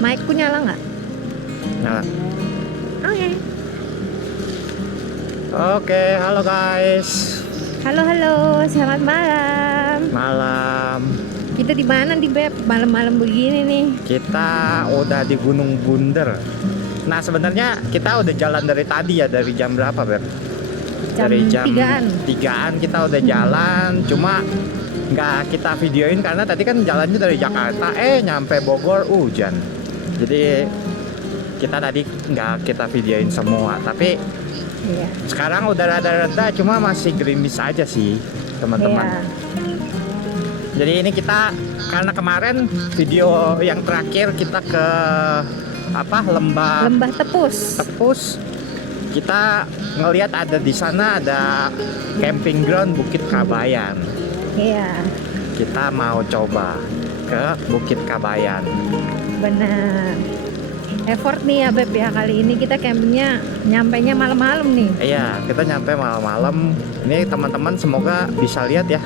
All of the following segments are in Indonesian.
Mic-ku nyala nggak? Nyala. Oke. Oke, halo guys. Halo, selamat malam. Malam. Kita di mana nih, Beb? Malam-malam begini nih. Kita udah di Gunung Bunder. Nah, sebenarnya kita udah jalan dari tadi ya, dari jam berapa, Beb? Dari jam 3-an kita udah jalan, cuma nggak kita videoin karena tadi kan jalannya dari Jakarta, nyampe Bogor hujan. Jadi kita tadi nggak kita videoin semua, tapi Iya. sekarang udah rada-rada, cuma masih gerimis aja sih, teman-teman. Iya. Jadi ini kita karena kemarin video yang terakhir kita ke lembah Lembah Tepus. kita ngelihat ada di sana ada camping ground Bukit Kabayan. Iya, Kita mau coba ke Bukit Kabayan. benar. Effort nih ya, Beb ya. Kali ini kita campingnya nyampainya malam-malam nih. Iya, kita nyampe malam-malam. Ini teman-teman semoga bisa lihat ya.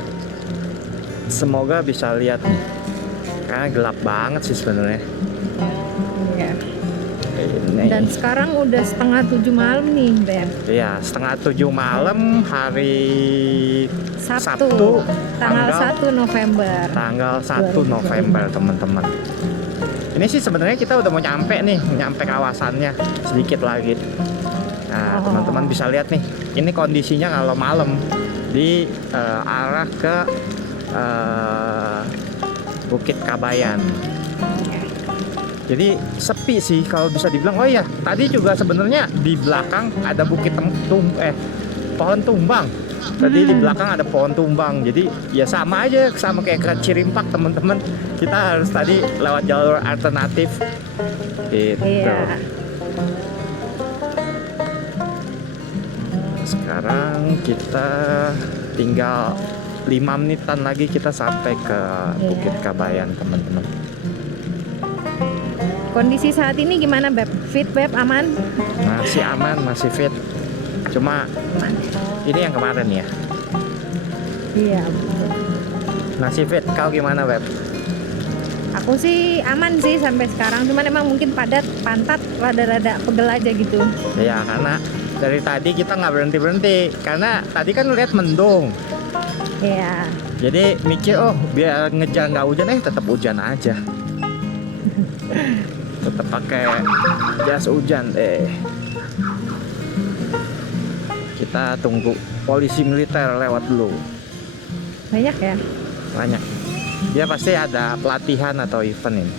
Semoga bisa lihat. Karena gelap banget sih sebenarnya. Iya. Ini. Dan sekarang udah 6:30 malam nih, Beb. Iya, 6:30 malam hari Sabtu, tanggal 1 November. tanggal 1 November, teman-teman. Ini sih sebenarnya kita udah mau nyampe kawasannya sedikit lagi. Nah, teman-teman bisa lihat nih, ini kondisinya kalau malam di arah ke Bukit Kabayan. Jadi sepi sih kalau bisa dibilang. Oh iya, tadi juga sebenarnya di belakang ada pohon tumbang. Tadi di belakang ada pohon tumbang. Jadi ya sama aja, sama kayak ke Cirimpak, teman-teman. Kita harus tadi lewat jalur alternatif. Gitu. Iya. Sekarang kita tinggal 5 menitan lagi kita sampai ke Bukit Kabayan, teman-teman. Kondisi saat ini gimana, Beb? Fit, Beb? Aman? Masih aman, masih fit. Cuma ini yang kemarin ya. Iya. Masih fit. Kau gimana, Beb? Aku sih aman sih sampai sekarang. Cuman emang mungkin padat, pantat rada-rada pegel aja gitu. Ya, karena dari tadi kita nggak berhenti-berhenti. Karena tadi kan lihat mendung. Iya. Jadi mikir, biar ngejar nggak hujan, tetap hujan aja. Tetap pakai jas hujan Kita tunggu polisi militer lewat dulu. Banyak ya? Banyak. Dia pasti ada pelatihan atau event ini.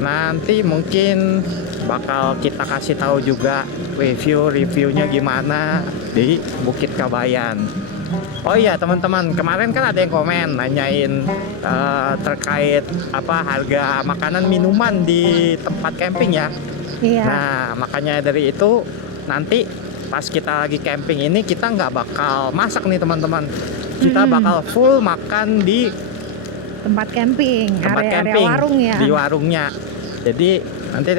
Nanti mungkin bakal kita kasih tahu juga reviewnya gimana di Bukit Kabayan. Oh iya, teman-teman, kemarin kan ada yang komen nanyain terkait harga makanan minuman di tempat camping ya. Iya. Nah, makanya dari itu nanti pas kita lagi camping ini kita nggak bakal masak nih, teman-teman. Kita bakal full makan di tempat camping, area warung ya. Di warungnya. Jadi nanti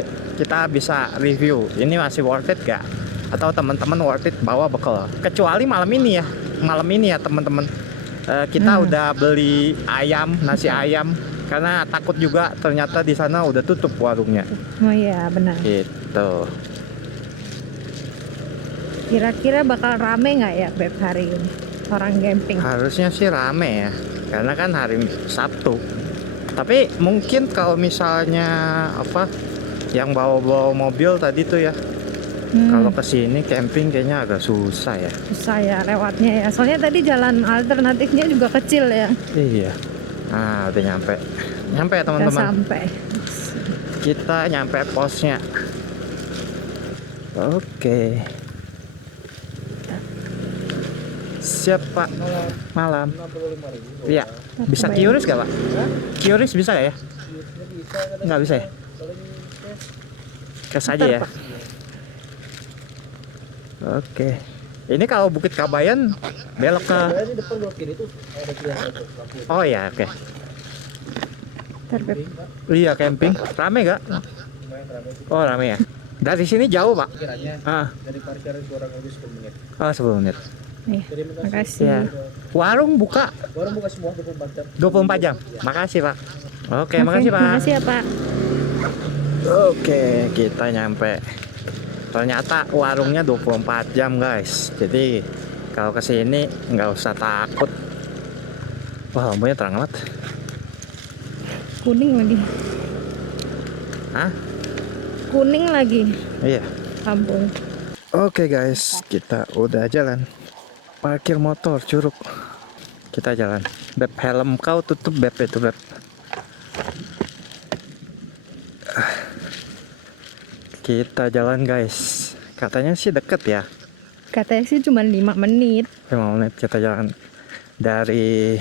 kita bisa review ini masih worth it gak, atau teman-teman worth it bawa bekal. Kecuali malam ini ya teman-teman. Kita udah beli nasi ayam karena takut juga ternyata di sana udah tutup warungnya. Oh iya, benar. Gitu. Kira-kira bakal rame nggak ya, Beb, hari ini orang camping? Harusnya sih rame ya, karena kan hari Sabtu. Tapi mungkin kalau misalnya yang bawa mobil tadi tuh ya, kalau kesini camping kayaknya agak susah ya. Susah ya lewatnya ya. Soalnya tadi jalan alternatifnya juga kecil ya. Iya. Nah, udah nyampe ya, Udah teman-teman. sampai. Kita nyampe posnya. Oke. Siap, Pak. Malam. Iya. Bisa QRIS gak, Pak? QRIS bisa gak ya? Nggak bisa ya? Kes aja ya. Pak. Oke. Ini kalau Bukit Kabayan belok ke. Ini depan belok kiri tuh ada kelihatan tuh lampu. Oh ya, oke. Ntar, Beb. Iya, camping. Rame gak? Lumayan ramai sih. Oh, rame ya. Dari sini jauh, Pak. Kiranya Ah, dari parkiran kurang lebih 10 menit. oh 10 menit. Nih, Jadi makasih. Ya. Warung buka Orang buka semua 24 jam. 24 jam. Makasih, Pak. Oke, makasih, Pak. Makasih ya, Pak. Oke, kita nyampe. Ternyata warungnya 24 jam, guys. Jadi kalau kesini nggak usah takut. Wah, lampunya terang banget. Kuning lagi. Hah? Kuning lagi Iya. lampu. Oke, guys, kita udah jalan. Parkir motor Curug. Kita jalan. Beb, helm kau tutup, Beb, itu, Beb. Kita jalan, guys. Katanya sih deket ya. Katanya sih cuma 5 menit 5 menit kita jalan dari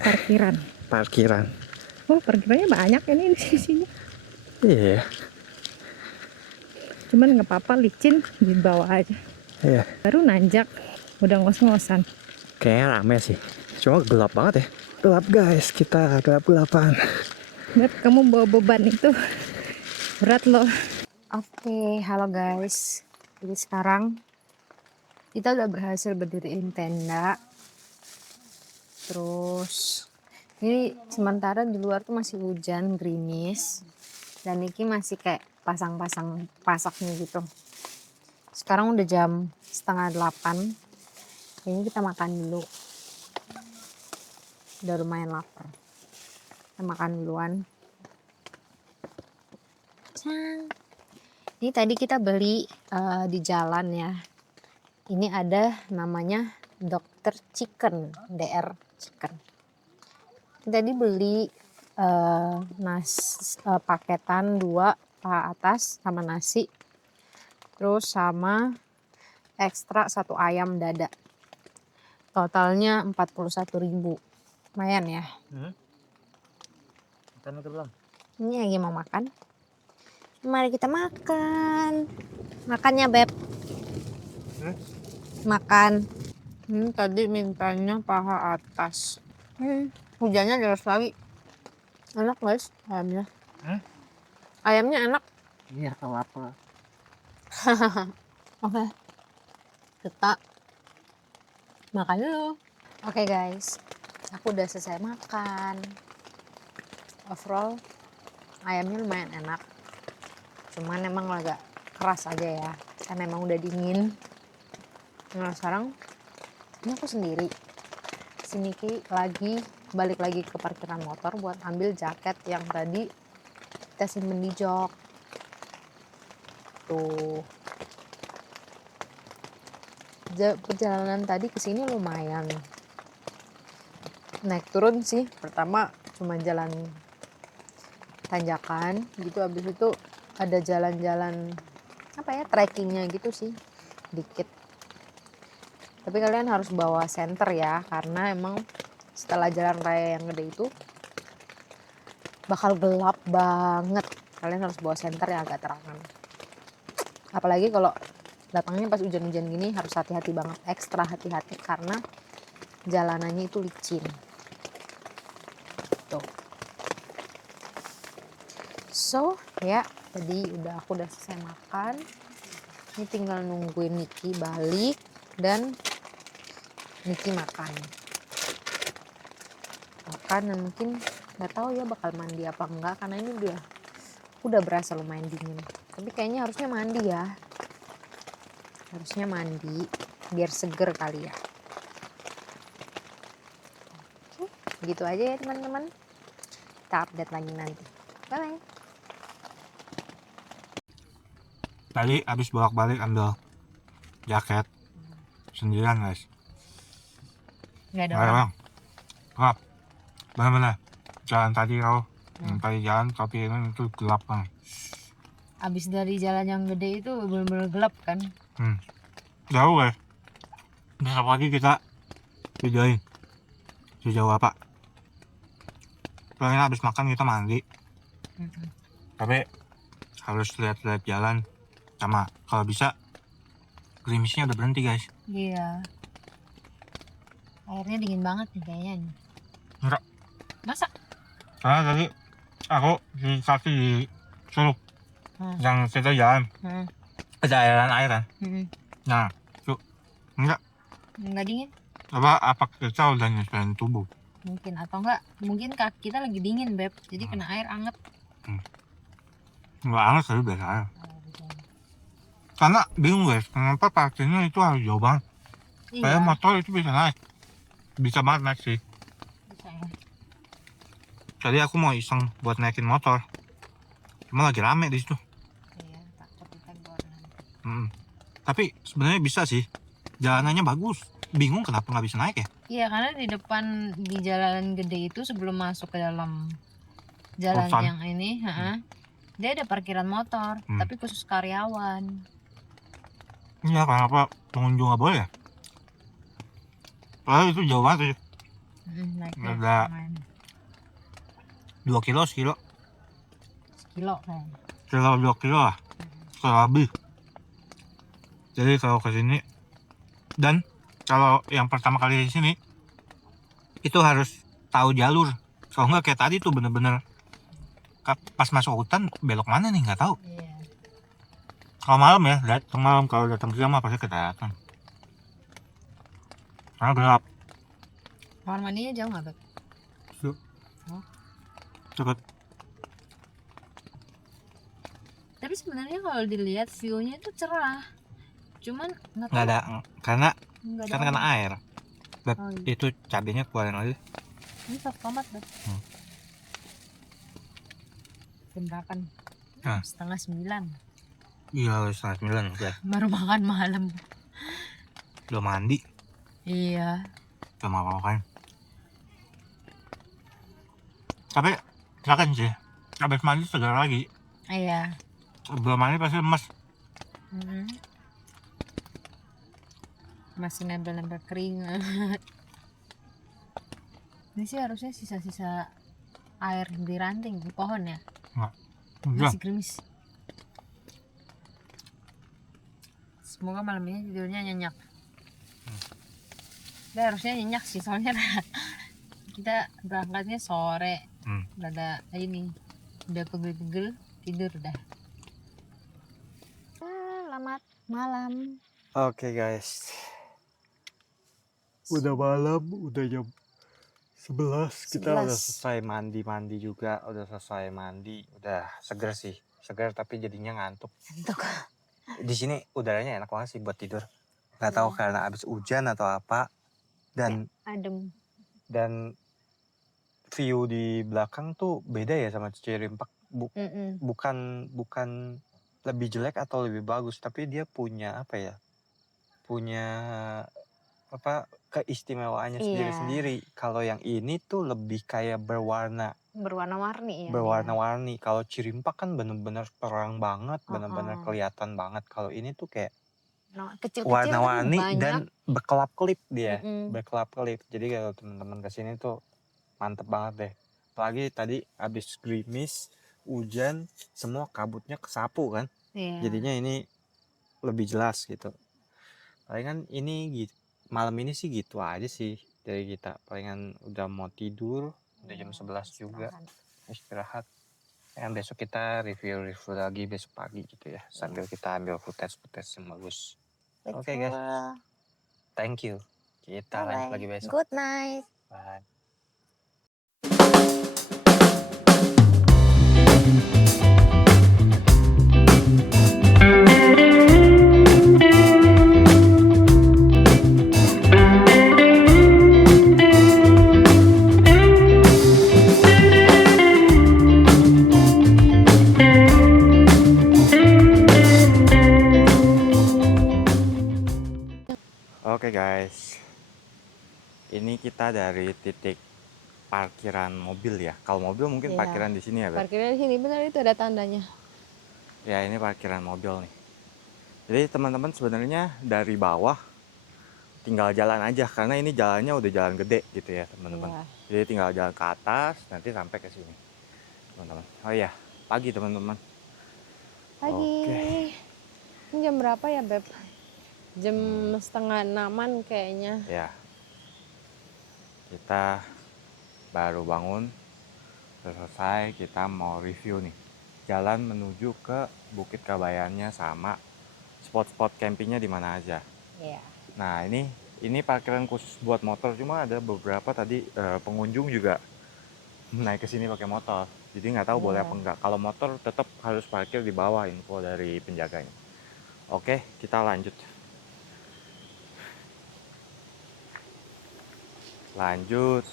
parkiran. parkiran. Oh, parkirannya banyak ini di sini. Iya. Cuman nggak apa-apa, licin, di bawah aja. Iya. Baru nanjak, udah ngos-ngosan. Kayaknya rame sih. Cuma gelap banget ya. Gelap, guys. Kita gelap-gelapan. Beb, kamu bawa beban itu berat loh. Oke, halo guys. Jadi sekarang kita udah berhasil berdiriin tenda. Terus ini sementara di luar tuh masih hujan, gerimis. Dan Niki masih kayak pasang-pasang pasaknya gitu. Sekarang udah jam 7:30. Ini kita makan dulu. Udah lumayan lapar. Kita makan duluan. Cang. Ini tadi kita beli di jalan ya. Ini ada namanya Dr. Chicken, DR Chicken. Tadi beli paketan 2 paha atas sama nasi. Terus sama ekstra 1 ayam dada. Totalnya 41.000. Lumayan ya. Makan atau belum? Ini lagi mau makan. Mari kita makan. Makannya, Beb. Makan. Tadi mintanya paha atas. Hujannya deras lagi. Enak guys ayamnya. Ayamnya enak. Iya, tahu apa. Oke. Kita makan dulu. Oke guys. Aku udah selesai makan. Overall ayamnya lumayan enak. Cuman emang agak keras aja ya. Karena emang udah dingin. Nah sekarang ini aku sendiri. Si Niki balik lagi ke parkiran motor buat ambil jaket yang tadi kita simpen di jok. Tuh. Perjalanan tadi ke sini lumayan. Naik turun sih. Pertama cuma jalan tanjakan gitu, habis itu ada jalan-jalan trekkingnya gitu sih dikit. Tapi kalian harus bawa senter ya, karena emang setelah jalan raya yang gede itu bakal gelap banget. Kalian harus bawa senter yang agak terangan. Apalagi kalau datangnya pas hujan-hujan gini harus hati-hati banget, ekstra hati-hati karena jalanannya itu licin. Tuh. So, ya, tadi aku udah selesai makan. Ini tinggal nungguin Niki balik dan Niki makan dan mungkin nggak tahu ya bakal mandi apa enggak, karena ini udah berasa lumayan dingin. Tapi kayaknya harusnya mandi ya. Harusnya mandi biar seger kali ya. Oke, gitu aja ya teman-teman. Kita update lagi nanti. Bye. Tadi habis bolak-balik ambil jaket sendirian guys. Nggak ada orang. Gelap. Benar-benar. Jalan tadi tadi jalan tapi ini itu gelap banget. Abis dari jalan yang gede itu bener-bener gelap kan. Jauh guys. Besok pagi kita videoin sejauh apa. Soalnya habis makan kita mandi. Tapi harus lihat-lihat jalan. Sama kalau bisa gerimisnya udah berhenti guys. Iya. Airnya dingin banget nih kayaknya nih. Enggak. Masa? Karena tadi aku di kaki di Curug yang kita jalan ada airan. Nah, tuh enggak dingin. apa kita udah nyesuaiin tubuh. Mungkin atau enggak, mungkin kaki kita lagi dingin Beb, jadi kena air anget. Enggak anget tapi biasa aja. Karena bingung guys, kenapa parkirnya itu harus jauh banget. Kayak motor itu bisa naik, bisa banget naik sih. Bisa ya. Tadi aku mau iseng buat naikin motor, cuma lagi rame di situ. Iya, takut ditegur. Tapi sebenarnya bisa sih, jalanannya bagus. Bingung kenapa nggak bisa naik ya? Iya, karena di depan di jalan gede itu sebelum masuk ke dalam jalan Kosan. yang ini, dia ada parkiran motor, tapi khusus karyawan. Iya, kenapa pengunjung nggak boleh ya? Padahal itu jauh banget sih. Naiknya Ada lumayan. 2 kilo, sekilo. Sekilo kayaknya. Sekilo 2 kilo lah, sekilo lebih. Jadi kalau ke sini, dan kalau yang pertama kali di sini, itu harus tahu jalur. Kalau nggak kayak tadi tuh bener-bener pas masuk hutan belok mana nih nggak tahu. Iya. Kalau malam ya, datang malam. Kalau datang siang mah pasti kelihatan. Karena gelap. Kamar mandinya jauh nggak Beb? Cepet. Tapi sebenarnya kalau dilihat view-nya itu cerah. Cuman nggak Nggak ada, karena nggak ada kan kena orang. air. Beb, Oh, iya. itu cabenya keluarin lagi. Ini sop tomat Beb. Jam berapa nih? Ah. 8:30. Iya, 8:30 udah. Baru makan malam. Udah mandi, Iya. udah makan. Tapi silakan sih, habis mandi segar lagi. Iya. Sebelum mandi pasti lemas. Masih nempel-nempel keringat. Ini sih harusnya sisa-sisa air di ranting di pohon ya. Udah. Masih gerimis. Semoga malam ini tidurnya nyenyak. Udah harusnya nyenyak sih, soalnya kita berangkatnya sore. Udah ini, udah pegel-pegel, tidur udah. Selamat malam. Oke guys, udah malam, udah jam 11. Kita udah 11. selesai mandi juga, udah seger sih, seger tapi jadinya ngantuk. Di sini udaranya enak banget sih buat tidur. Nggak tahu karena abis hujan atau apa, dan Adem. dan view di belakang tuh beda ya sama Cirimpak. Bukan lebih jelek atau lebih bagus, tapi dia punya apa ya? Punya apa keistimewaannya sendiri-sendiri. Kalau yang ini tuh lebih kayak berwarna-warni ya. Berwarna-warni. Kalau Cirimpak kan bener-bener terang banget, bener-bener kelihatan banget. Kalau ini tuh kayak kecil-kecil warna-warni banyak. dan berkelap-kelip dia. Berkelap-kelip. Jadi kalau teman-teman kesini tuh mantep banget deh. Apalagi tadi abis gerimis, hujan, semua kabutnya kesapu kan. Jadinya ini lebih jelas gitu. Palingan ini gitu, malam ini sih gitu aja sih dari kita. Palingan udah mau tidur, udah jam 11 juga, istirahat. Yang besok kita review lagi besok pagi gitu ya, sambil kita ambil footage yang bagus. Oke guys, thank you. Kita lanjut lagi besok. Good night. Bye. Oke guys, ini kita dari titik parkiran mobil ya. Kalau mobil mungkin parkiran di sini ya, Beb? Parkirnya di sini, benar itu ada tandanya. Ya, ini parkiran mobil nih. Jadi teman-teman sebenarnya dari bawah tinggal jalan aja, karena ini jalannya udah jalan gede gitu ya teman-teman. Jadi tinggal jalan ke atas, nanti sampai ke sini teman-teman. Oh iya, pagi teman-teman. Pagi. Oke. Ini jam berapa ya, Beb? Jam 5:30 kayaknya. Ya, kita baru bangun, selesai. Kita mau review nih jalan menuju ke Bukit Kabayannya sama spot-spot campingnya di mana aja. Iya. Nah, ini parkiran khusus buat motor, cuma ada beberapa tadi pengunjung juga naik ke sini pakai motor. Jadi nggak tahu boleh Iya. apa enggak. Kalau motor tetap harus parkir di bawah, info dari penjaganya. Oke, kita lanjut. Lanjut.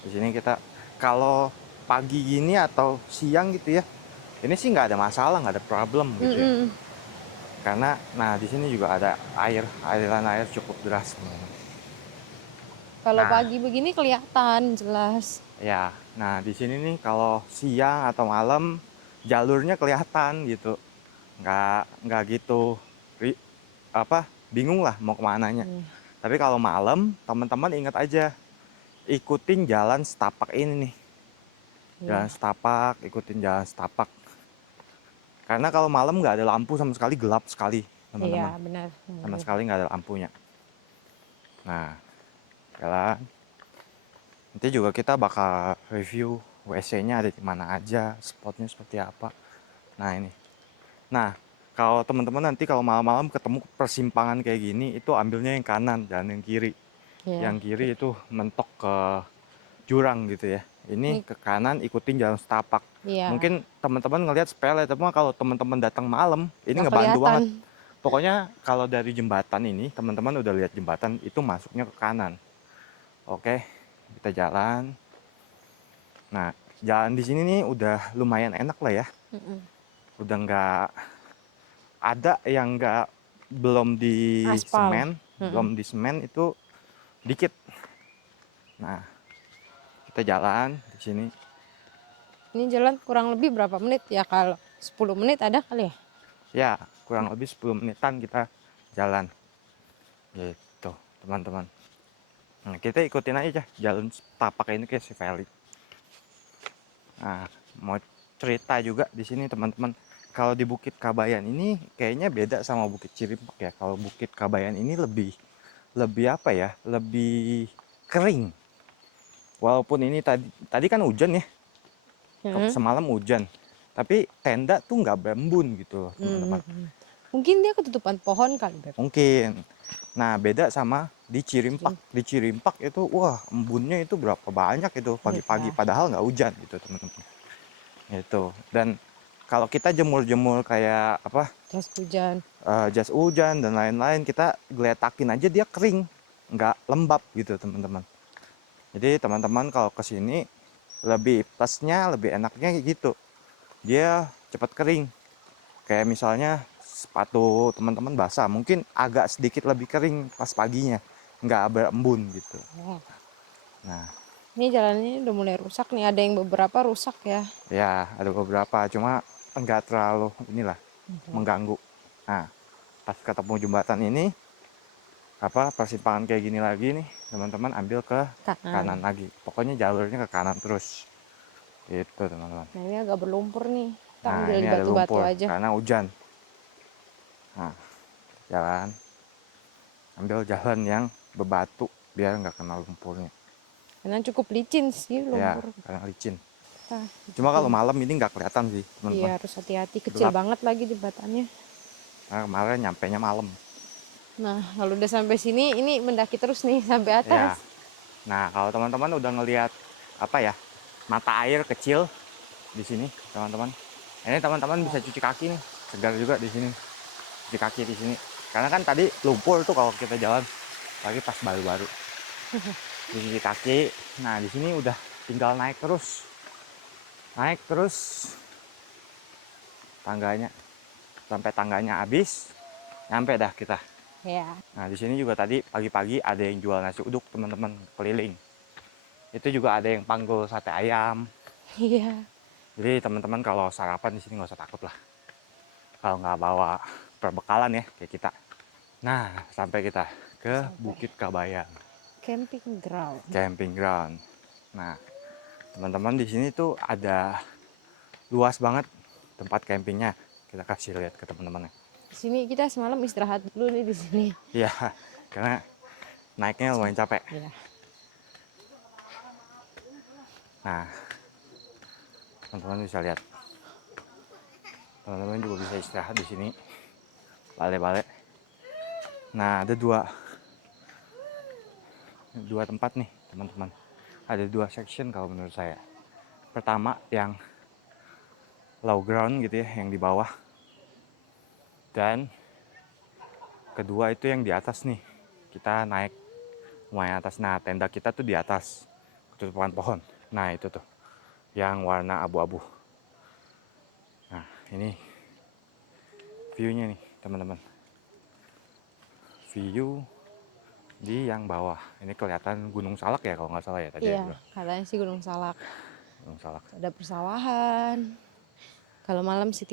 Di sini kita kalau pagi gini atau siang gitu ya, ini sih nggak ada masalah, nggak ada problem gitu ya. Mm-mm. Karena, nah di sini juga ada aliran air cukup deras. Kalau Nah, pagi begini kelihatan jelas. ya, nah di sini nih kalau siang atau malam jalurnya kelihatan gitu, nggak gitu bingung lah mau kemananya. Iya. Tapi kalau malam teman-teman ingat aja, ikutin jalan setapak ini nih, Iya. jalan setapak, ikutin jalan setapak. Karena kalau malam nggak ada lampu sama sekali, gelap sekali Iya, teman-teman, benar. sama sekali nggak ada lampunya. Nah, jalan. Nanti juga kita bakal review WC-nya ada di mana aja, spotnya seperti apa. Nah ini. Nah, kalau teman-teman nanti kalau malam-malam ketemu persimpangan kayak gini, itu ambilnya yang kanan, jangan yang kiri. Iya. Yang kiri itu mentok ke jurang gitu ya. Ini Ini, ke kanan ikutin jalan setapak. iya. Mungkin teman-teman ngelihat sepele, tapi kalau teman-teman datang malam, ini Nggak ngebantu banget. kelihatan. Pokoknya kalau dari jembatan ini, teman-teman udah lihat jembatan itu masuknya ke kanan. Oke, kita jalan. Nah, jalan di sini nih udah lumayan enak lah ya. Mm-mm. Udah nggak ada yang nggak belum di Aspal. semen, Mm-mm. belum di semen itu dikit. Nah, kita jalan di sini. Ini jalan kurang lebih berapa menit ya? Kalau 10 menit ada kali ya? Ya, kurang lebih 10 menitan kita jalan. Gitu, teman-teman. Nah, kita ikutin aja jalan tapak ini kayak si Feli. Nah, mau cerita juga di sini teman-teman. Kalau di Bukit Kabayan ini kayaknya beda sama Bukit Cirimpak ya. Kalau Bukit Kabayan ini lebih lebih apa ya? Lebih kering. Walaupun ini tadi kan hujan ya. Mm-mm. Semalam hujan. Tapi tenda tuh nggak berembun gitu loh, teman-teman. Mm-mm. Mungkin dia ketutupan pohon kali, Beb. Mungkin. Nah, beda sama di Cirimpak. Cirim. Di Cirimpak itu, wah, embunnya itu berapa banyak itu pagi-pagi. Iya. Padahal nggak hujan gitu, teman-teman. Gitu. Dan kalau kita jemur-jemur kayak Jas hujan. jas hujan dan lain-lain, kita geletakin aja dia kering, nggak lembab gitu, teman-teman. Jadi teman-teman kalau kesini lebih plusnya, lebih enaknya kayak gitu. Dia cepat kering. Kayak misalnya sepatu teman-teman basah, mungkin agak sedikit lebih kering pas paginya, nggak berembun gitu. Oh. Nah, Ini jalannya udah mulai rusak nih. Ada yang beberapa rusak ya. ya ada beberapa, cuma nggak terlalu inilah mengganggu. Nah, pas ketemu jembatan ini, persimpangan kayak gini lagi nih, teman-teman ambil ke Kanan. kanan lagi. Pokoknya jalurnya ke kanan terus. Gitu, teman-teman. Nah, ini agak berlumpur nih. Kita Nah, ambil ini di ada batu-batu lumpur aja. karena hujan. Nah, jalan. Ambil jalan yang bebatu biar nggak kena lumpurnya. Karena cukup licin sih Ya, lumpur. karena licin. Nah, Cuma kalau malam ini nggak kelihatan sih, teman-teman. iya, harus hati-hati. Kecil Gelap. banget lagi jembatannya. Nah, kemarin nyampenya malam. Nah, kalau udah sampai sini, ini mendaki terus nih sampai Ya. atas. Nah, kalau teman-teman udah ngelihat mata air kecil di sini, teman-teman. Ini teman-teman bisa cuci kaki nih, segar juga di sini. Cuci kaki di sini. Karena kan tadi lumpur tuh kalau kita jalan, lagi pas baru-baru. Cuci kaki. Nah, di sini udah tinggal naik terus. Naik terus tangganya. Sampai tangganya habis, nyampe dah kita. Ya. Nah, di sini juga tadi pagi-pagi ada yang jual nasi uduk, teman-teman, keliling. Itu juga ada yang panggul sate ayam. Iya. Jadi teman-teman kalau sarapan di sini nggak usah takut lah. Kalau nggak bawa perbekalan ya kayak kita. Nah, sampai kita ke Bukit Kabayan Camping ground. Camping Ground. Nah, teman-teman di sini tuh ada luas banget tempat campingnya. kita kasih lihat ke teman-teman. Di sini kita semalam istirahat dulu nih di sini. Iya, karena naiknya lumayan capek. Iya. Nah, teman-teman bisa lihat. Teman-teman juga bisa istirahat di sini. Bale-bale. Nah, ada dua tempat nih, teman-teman. Ada dua section kalau menurut saya. Pertama yang low ground gitu ya, yang di bawah. Dan kedua itu yang di atas nih. Kita naik lumayan atas. Nah, tenda kita tuh di atas. Ketutupan pohon. Nah, itu tuh. Yang warna abu-abu. Nah, ini view-nya nih, teman-teman. View di yang bawah. Ini kelihatan Gunung Salak ya kalau nggak salah ya tadi. Iya, katanya sih Gunung Salak. Gunung Salak. Ada persawahan. Kalau malam sih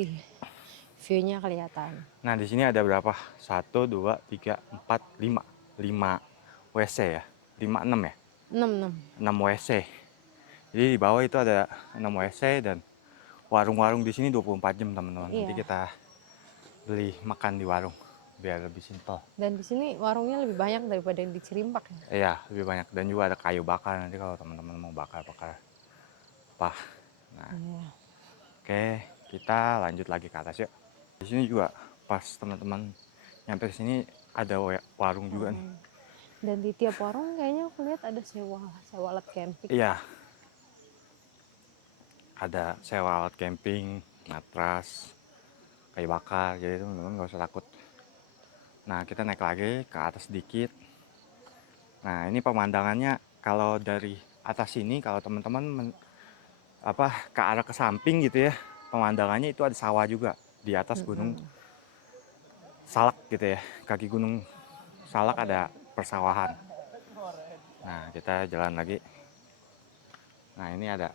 view-nya kelihatan. Nah, di sini ada berapa? 1, 2, 3, 4, 5. 5 WC ya. 5, 6 ya? 6. 6 WC. Jadi di bawah itu ada 6 WC dan warung-warung di sini 24 jam, teman-teman. Iya. Nanti kita beli makan di warung biar lebih simpel. Dan di sini warungnya lebih banyak daripada yang di Cirimpak ya. Iya, lebih banyak dan juga ada kayu bakar nanti kalau teman-teman mau bakar-bakar apa. Nah, Iya. oke, kita lanjut lagi ke atas yuk. Di sini juga pas teman-teman nyampe sini ada warung juga nih. Dan di tiap warung kayaknya aku lihat ada sewa alat camping. Iya. Ada sewa alat camping, matras, kayu bakar, jadi teman-teman nggak usah takut. Nah, kita naik lagi ke atas sedikit. Nah, ini pemandangannya kalau dari atas sini, kalau teman-teman ke arah ke samping gitu ya, pemandangannya itu ada sawah juga di atas Gunung Salak gitu ya. Kaki Gunung Salak ada persawahan. Nah, kita jalan lagi. Nah, ini ada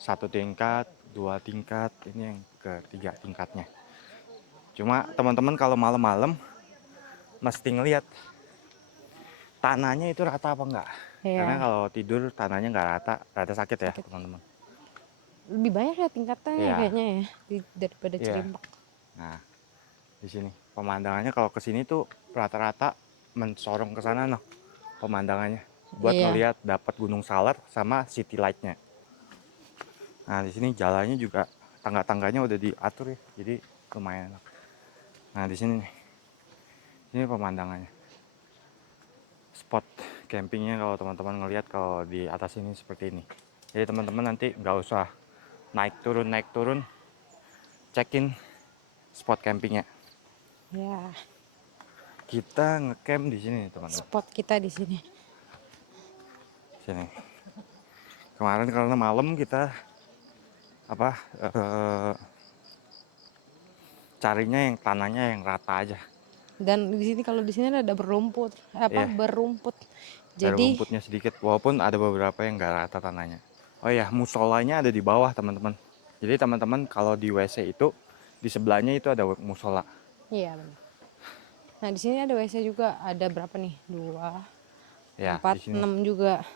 1 tingkat, 2 tingkat, ini yang ketiga tingkatnya. Cuma teman-teman kalau malam-malam mesti ngelihat tanahnya itu rata apa enggak. Iya. Karena kalau tidur tanahnya nggak rata sakit ya teman-teman. Lebih banyak ya tingkatnya Iya. kayaknya ya daripada Iya. Cirimpak. Nah, di sini pemandangannya kalau ke sini tuh rata-rata mensorong ke sana noh pemandangannya. Buat Iya. ngelihat dapat Gunung Salak sama city light-nya. Nah, di sini jalannya juga tangga-tangganya udah diatur ya. Jadi lumayan enak. Nah, di sini nih. Ini pemandangannya. Spot campingnya kalau teman-teman ngelihat kalau di atas ini seperti ini. Jadi teman-teman nanti nggak usah naik turun, check-in spot campingnya. Ya, Kita ngecamp di sini teman-teman. spot kita di sini. Sini. Kemarin karena malam kita carinya yang tanahnya yang rata aja. Dan di sini kalau di sini ada berumput, Iya. berumput. Ada Jadi rumputnya sedikit, walaupun ada beberapa yang nggak rata tanahnya. Oh ya, musolanya ada di bawah teman-teman. Jadi teman-teman kalau di WC itu di sebelahnya itu ada musola. iya benar. Nah di sini ada WC juga, ada berapa nih? 2, Ya, 4, di sini. 6 juga.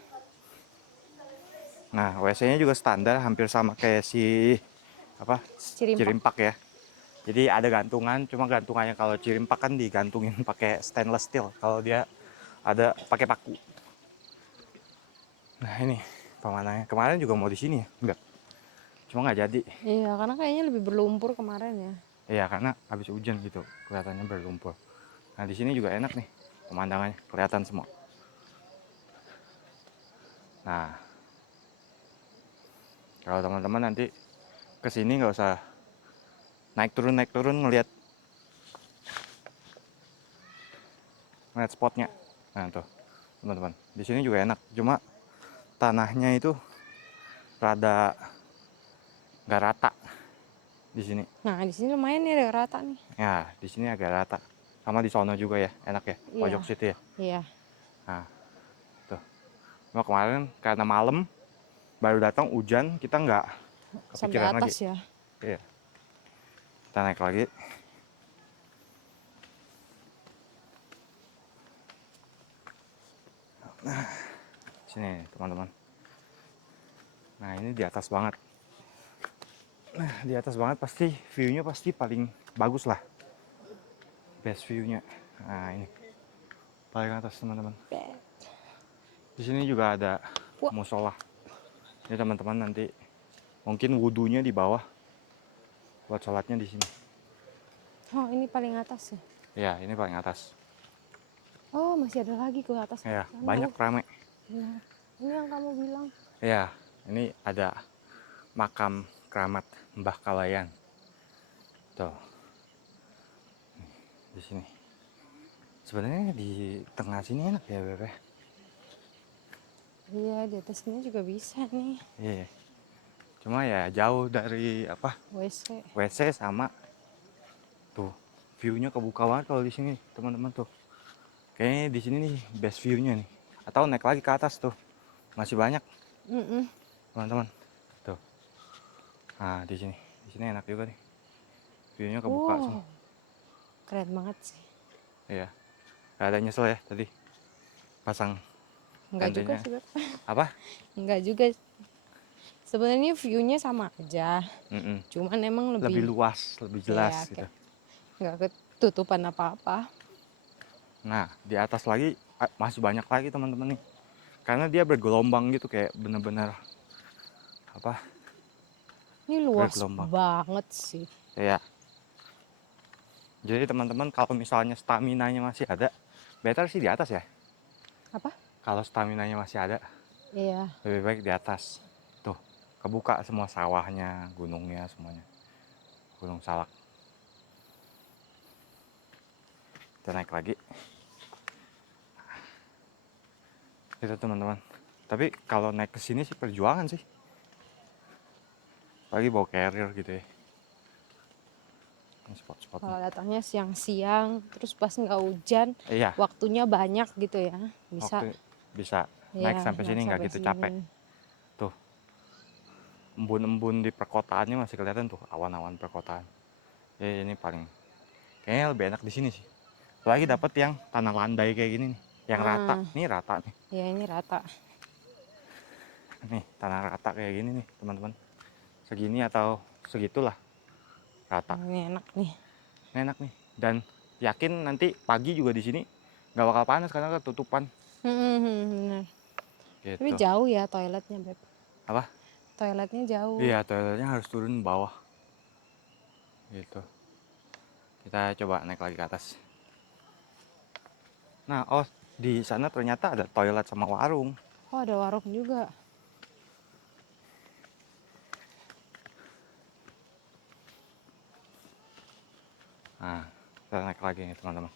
Nah, WC-nya juga standar, hampir sama kayak si Cirimpak ya. Jadi ada gantungan, cuma gantungannya kalau Cirimpak kan digantungin pakai stainless steel. Kalau dia ada pakai paku. Nah, ini pemandangannya. Kemarin juga mau di sini ya, enggak. Cuma nggak jadi. Iya, karena kayaknya lebih berlumpur kemarin ya. Iya, karena habis hujan gitu, kelihatannya berlumpur. Nah, di sini juga enak nih, pemandangannya kelihatan semua. Nah, kalau teman-teman nanti kesini nggak usah naik turun ngelihat spotnya. Nah tuh teman-teman, di sini juga enak. Cuma tanahnya itu rada nggak rata di sini. Nah di sini lumayan nih ada rata nih. Ya, di sini agak rata. Sama di sono juga ya, enak ya. Pojok Iya. situ ya. Iya. Nah, tuh. Cuma kemarin karena malam baru datang hujan, kita nggak Sampai kepikiran atas lagi. ya. Iya. Kita naik lagi. Nah, sini teman-teman. Nah, ini di atas banget. Nah, di atas banget pasti view-nya pasti paling bagus lah. Best view-nya. Nah, ini paling atas teman-teman. Di sini juga ada Wah. musola. Jadi teman-teman nanti mungkin wudhunya di bawah, buat sholatnya di sini. Oh, ini paling atas ya? Ya, ini paling atas. Oh, masih ada lagi ke atas. Ya, Sana. banyak rame. Benar. Ini yang kamu bilang. Ya, ini ada makam keramat Mbah Kalayan. Tuh, di sini. Sebenarnya di tengah sini enak ya, Bebe. Iya, di atas sini juga bisa nih. Iya. Cuma ya jauh dari apa? WC. WC sama tuh. View-nya kebuka banget kalau di sini, teman-teman tuh. Kayaknya di sini nih best view-nya nih. Atau naik lagi ke atas tuh. Masih banyak, teman-teman. Tuh. Nah, di sini. Di sini enak juga nih. View-nya kebuka semua. Keren banget sih. Iya. Gak ada nyesel ya tadi. Pasang Enggak juga tendanya. sih, Beb. Apa? Enggak juga. Sebenarnya view-nya sama aja. Cuman emang Lebih lebih luas, lebih jelas ya, gitu. nggak ketutupan apa-apa. Nah, di atas lagi masih banyak lagi teman-teman nih. Karena dia bergelombang gitu kayak bener-bener apa? Ini luas Bergelombang. banget sih. Iya. Jadi teman-teman kalau misalnya stamina-nya masih ada, better sih di atas ya. Apa? Kalau stamina-nya masih ada, Iya. lebih baik di atas. Tuh, kebuka semua sawahnya, gunungnya semuanya. Gunung Salak. Kita naik lagi. Itu teman-teman. Tapi kalau naik ke sini sih perjuangan sih. Lagi bawa carrier gitu ya. Ini spot-spotnya. Kalau datangnya siang-siang, terus pas nggak hujan, Iya, waktunya banyak gitu ya, bisa. waktu bisa naik Ya, sampai naik sini nggak sampai gitu sini. capek. Tuh, embun-embun di perkotaannya masih kelihatan tuh, awan-awan perkotaan. Ya, ini paling kayaknya lebih enak di sini sih. Apalagi dapat yang tanah landai kayak gini nih, yang rata. Nih rata nih. Ya ini rata. Nih, tanah rata kayak gini nih, teman-teman. Segini atau segitulah rata. Ini enak nih. Ini enak nih. Dan yakin nanti pagi juga di sini nggak bakal panas karena ketutupan. Bener. Tapi Gitu. jauh ya toiletnya, Beb. Apa? Toiletnya jauh. Iya, toiletnya harus turun bawah. Gitu. Kita coba naik lagi ke atas. Nah, oh di sana ternyata ada toilet sama warung. Oh, ada warung juga. Nah, kita naik lagi nih teman-teman.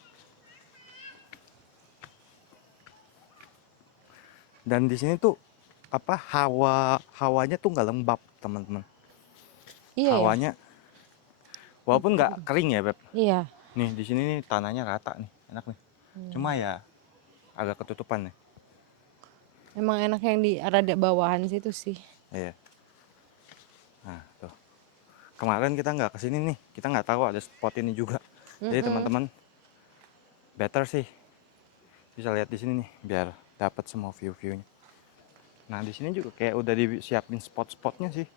Dan di sini tuh apa hawanya tuh nggak lembab teman-teman. Iya ya. Hawanya walaupun nggak kering ya Beb. Iya. Nih di sini nih tanahnya rata nih, enak nih. Cuma ya agak ketutupan nih. Emang enak yang di rada bawahan situ sih. Iya. Nah tuh. Kemarin kita nggak kesini nih, kita nggak tahu ada spot ini juga. Jadi teman-teman better sih bisa lihat di sini nih, biar dapat semua view-viewnya. Nah di sini juga kayak udah disiapin spot-spotnya sih,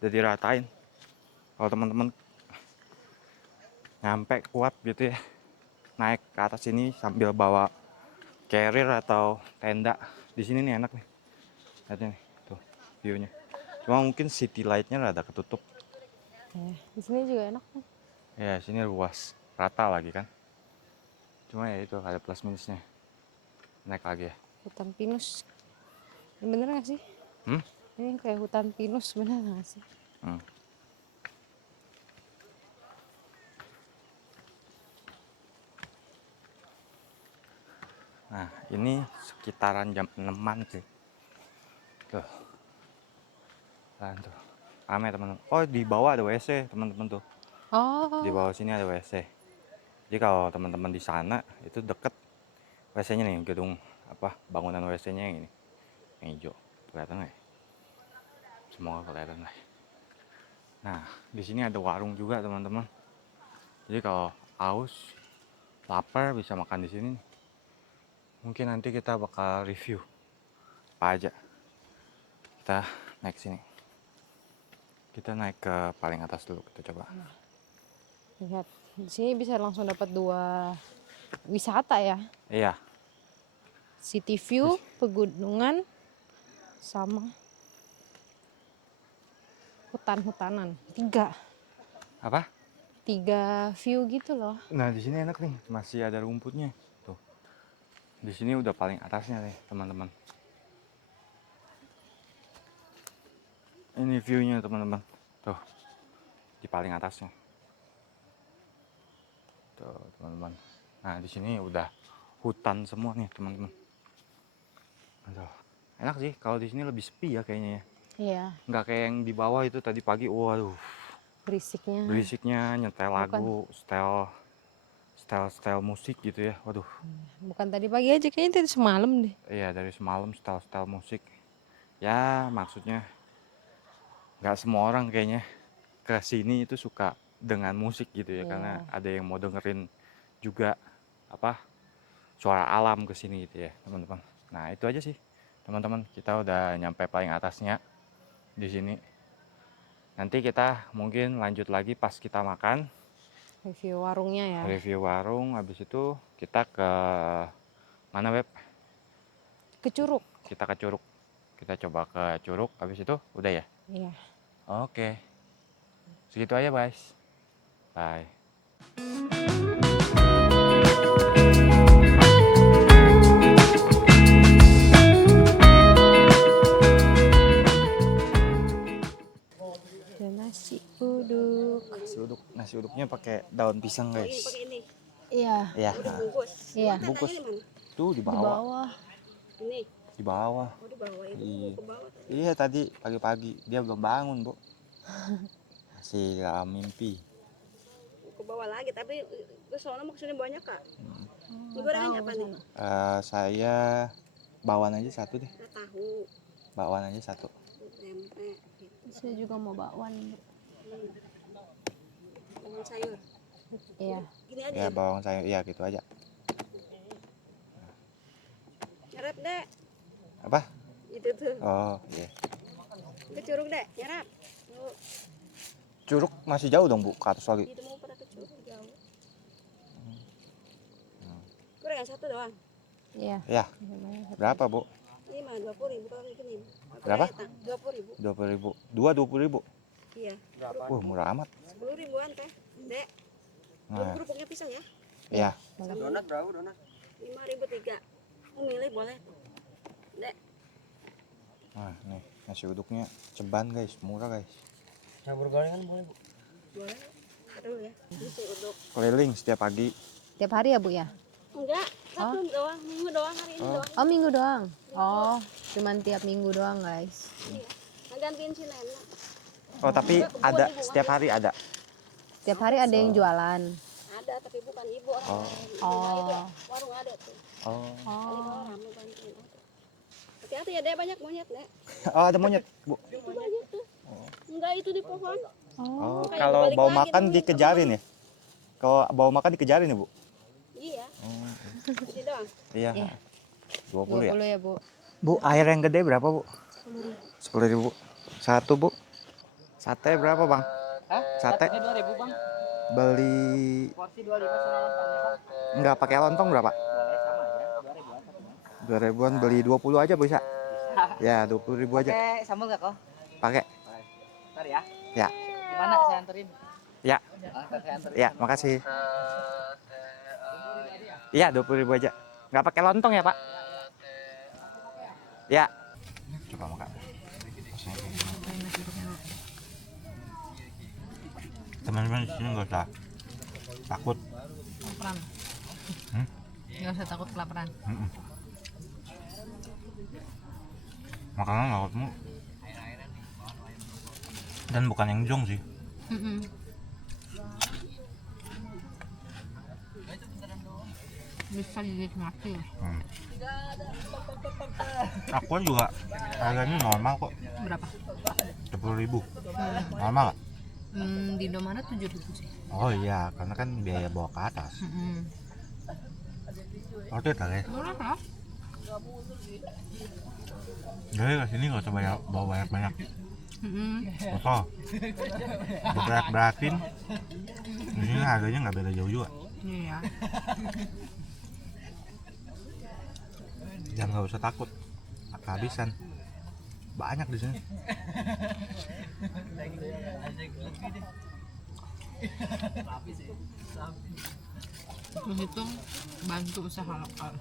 udah diratain. Kalau teman-teman nyampe kuat gitu ya, naik ke atas sini sambil bawa carrier atau tenda, di sini nih enak nih. Lihatnya nih, tuh viewnya. Cuma mungkin city lightnya rada ketutup. Ya, di sini juga enak nih. Ya sini luas, rata lagi kan. Cuma ya itu ada plus minusnya. Naik lagi ya. Hutan pinus. Ini bener gak sih? Ini kayak hutan pinus, bener gak sih? Nah ini sekitaran jam 6-an sih. Tuh. Kan tuh. Rame teman-teman. Oh di bawah ada WC teman-teman tuh. Di Oh, bawah sini ada WC. Jadi kalau teman-teman di sana itu deket WC-nya nih, gedung apa bangunan WC-nya yang ini, yang hijau. Kelihatan nggak ya? Semoga kelihatan lah. Nah di sini ada warung juga teman-teman. Jadi kalau haus, lapar bisa makan di sini. Mungkin nanti kita bakal review apa aja. Kita naik sini. Kita naik ke paling atas dulu, kita coba. Lihat, di sini bisa langsung dapat 2 wisata ya. Iya. City view, pegunungan, sama hutan-hutanan. 3 Apa? view gitu loh. Nah di sini enak nih, masih ada rumputnya. Tuh. Di sini udah paling atasnya nih teman-teman. Ini view-nya teman-teman. Tuh. Di paling atasnya. Tuh teman-teman. Nah di sini udah hutan semua nih teman-teman. Aduh. Enak sih kalau di sini lebih sepi ya kayaknya ya. Iya, Nggak kayak yang di bawah itu tadi pagi. Waduh. berisiknya. Nyetel lagu, style musik gitu ya. Waduh. Bukan tadi pagi aja, kayaknya dari semalam deh. Iya dari semalam style musik. Ya maksudnya nggak semua orang kayaknya ke sini itu suka dengan musik gitu ya. Iya. Karena ada yang mau dengerin juga apa suara alam ke sini gitu ya teman-teman. Nah itu aja sih teman-teman, kita udah nyampe paling atasnya di sini. Nanti kita mungkin lanjut lagi pas kita makan. Review warungnya ya. Review warung, habis itu kita ke mana Beb? Ke Curug. Kita ke Curug. Kita coba ke Curug, habis itu udah ya? Iya. Oke. Segitu aja guys. Bye. Dan nasi uduk. Nasi uduknya pakai daun pisang guys. Iya. Iya. Iya. Bungkus. Tuh di Di bawah. bawah. Ini. Di bawah. Oh, di bawah itu. Iya. Ke bawah. Iya tadi pagi-pagi dia belum bangun bu. Masih dalam mimpi. Ke bawah lagi, tapi ke sono maksudnya banyak kak. Gorengannya apa nih? Saya bawaan aja satu deh. Nggak tahu. Bawaan aja satu. Tempe. Saya juga mau bakwan. Bawang sayur. Iya. Gini aja. Ya bawang sayur, iya gitu aja. Nyerap dek. Apa? Itu tuh. Oh iya. Ke Curug dek. Nyerap. Tuh. Curug masih jauh dong bu, ke atas lagi. Itu mau pada ke Curug jauh. Gorengan satu doang. Iya. Ya. Berapa bu? Ini mah 20.000 kalau kayak gini. Berapa? 20.000. 20.000. Dua 20.000. Iya. Murah amat. 10.000-an teh. Dek. Nah, Kerupuknya pisang ya. iya. Donat berapa donat? 5.003. Mau milih boleh. Dek. Nah, nih nasi uduknya ceban guys, murah guys. Campur gorengan boleh bu? Boleh. Aduh ya. Nasi uduk. Keliling setiap pagi. Tiap hari ya bu ya? Enggak, satu doang, minggu doang, hari ini doang. Oh minggu doang. Oh cuman tiap minggu doang guys. Iya. Ngegantiin si Nenek. Oh tapi ada setiap hari ada. Tiap hari ada yang jualan. Ada, tapi bukan ibu orang Oh. lain. Oh. Nah, itu warung ada tuh. Oh. Kali kalau rame bantuin ada. Hati-hati ya, Dek, banyak monyet, Dek. Oh ada monyet bu. Itu banyak tuh. Enggak, itu di pohon. Oh Kayak kalau balik bawa lagi makan dulu dikejarin ya? Kalau bawa makan dikejarin ya bu? Iya, Oh, ini doang. iya. Iya. 20 ya? 20 ya bu. Bu air yang gede berapa bu? 10.000. Satu bu. Sate berapa bang? Sate? 2.000 bang. Beli Porsi 25 sama lontongnya bang. nggak pakai lontong berapa? Boleh sama aja, 2.000-an. 2.000-an beli 20 aja bisa? Ya 20.000 aja. Pakai sambal nggak kok? Pakai. Ntar ya. Ya. Gimana saya anterin? Ya. Ntar saya anterin. Ya, makasih. Iya, 20.000 aja. Nggak pakai lontong ya, Pak? Ya. Coba makan. Teman-teman di sini nggak usah takut. Kelaparan. Nggak usah takut kelaparan. Makanan nggak ketemu. Dan bukan yang jong sih. Bisa dinikmati. Aku juga harganya normal kok. Berapa? 10.000. Normal nggak? Di Indomaret 7.000 sih. Oh iya, karena kan biaya bawa ke atas. Oke kali. Murah lah. Jadi kesini nggak usah bawa banyak-banyak. Kosong. Berat-beratin. Di sini harganya nggak beda jauh juga. Iya. Dan nggak usah takut kehabisan. Banyak di sini. Menghitung bantu usaha lokal.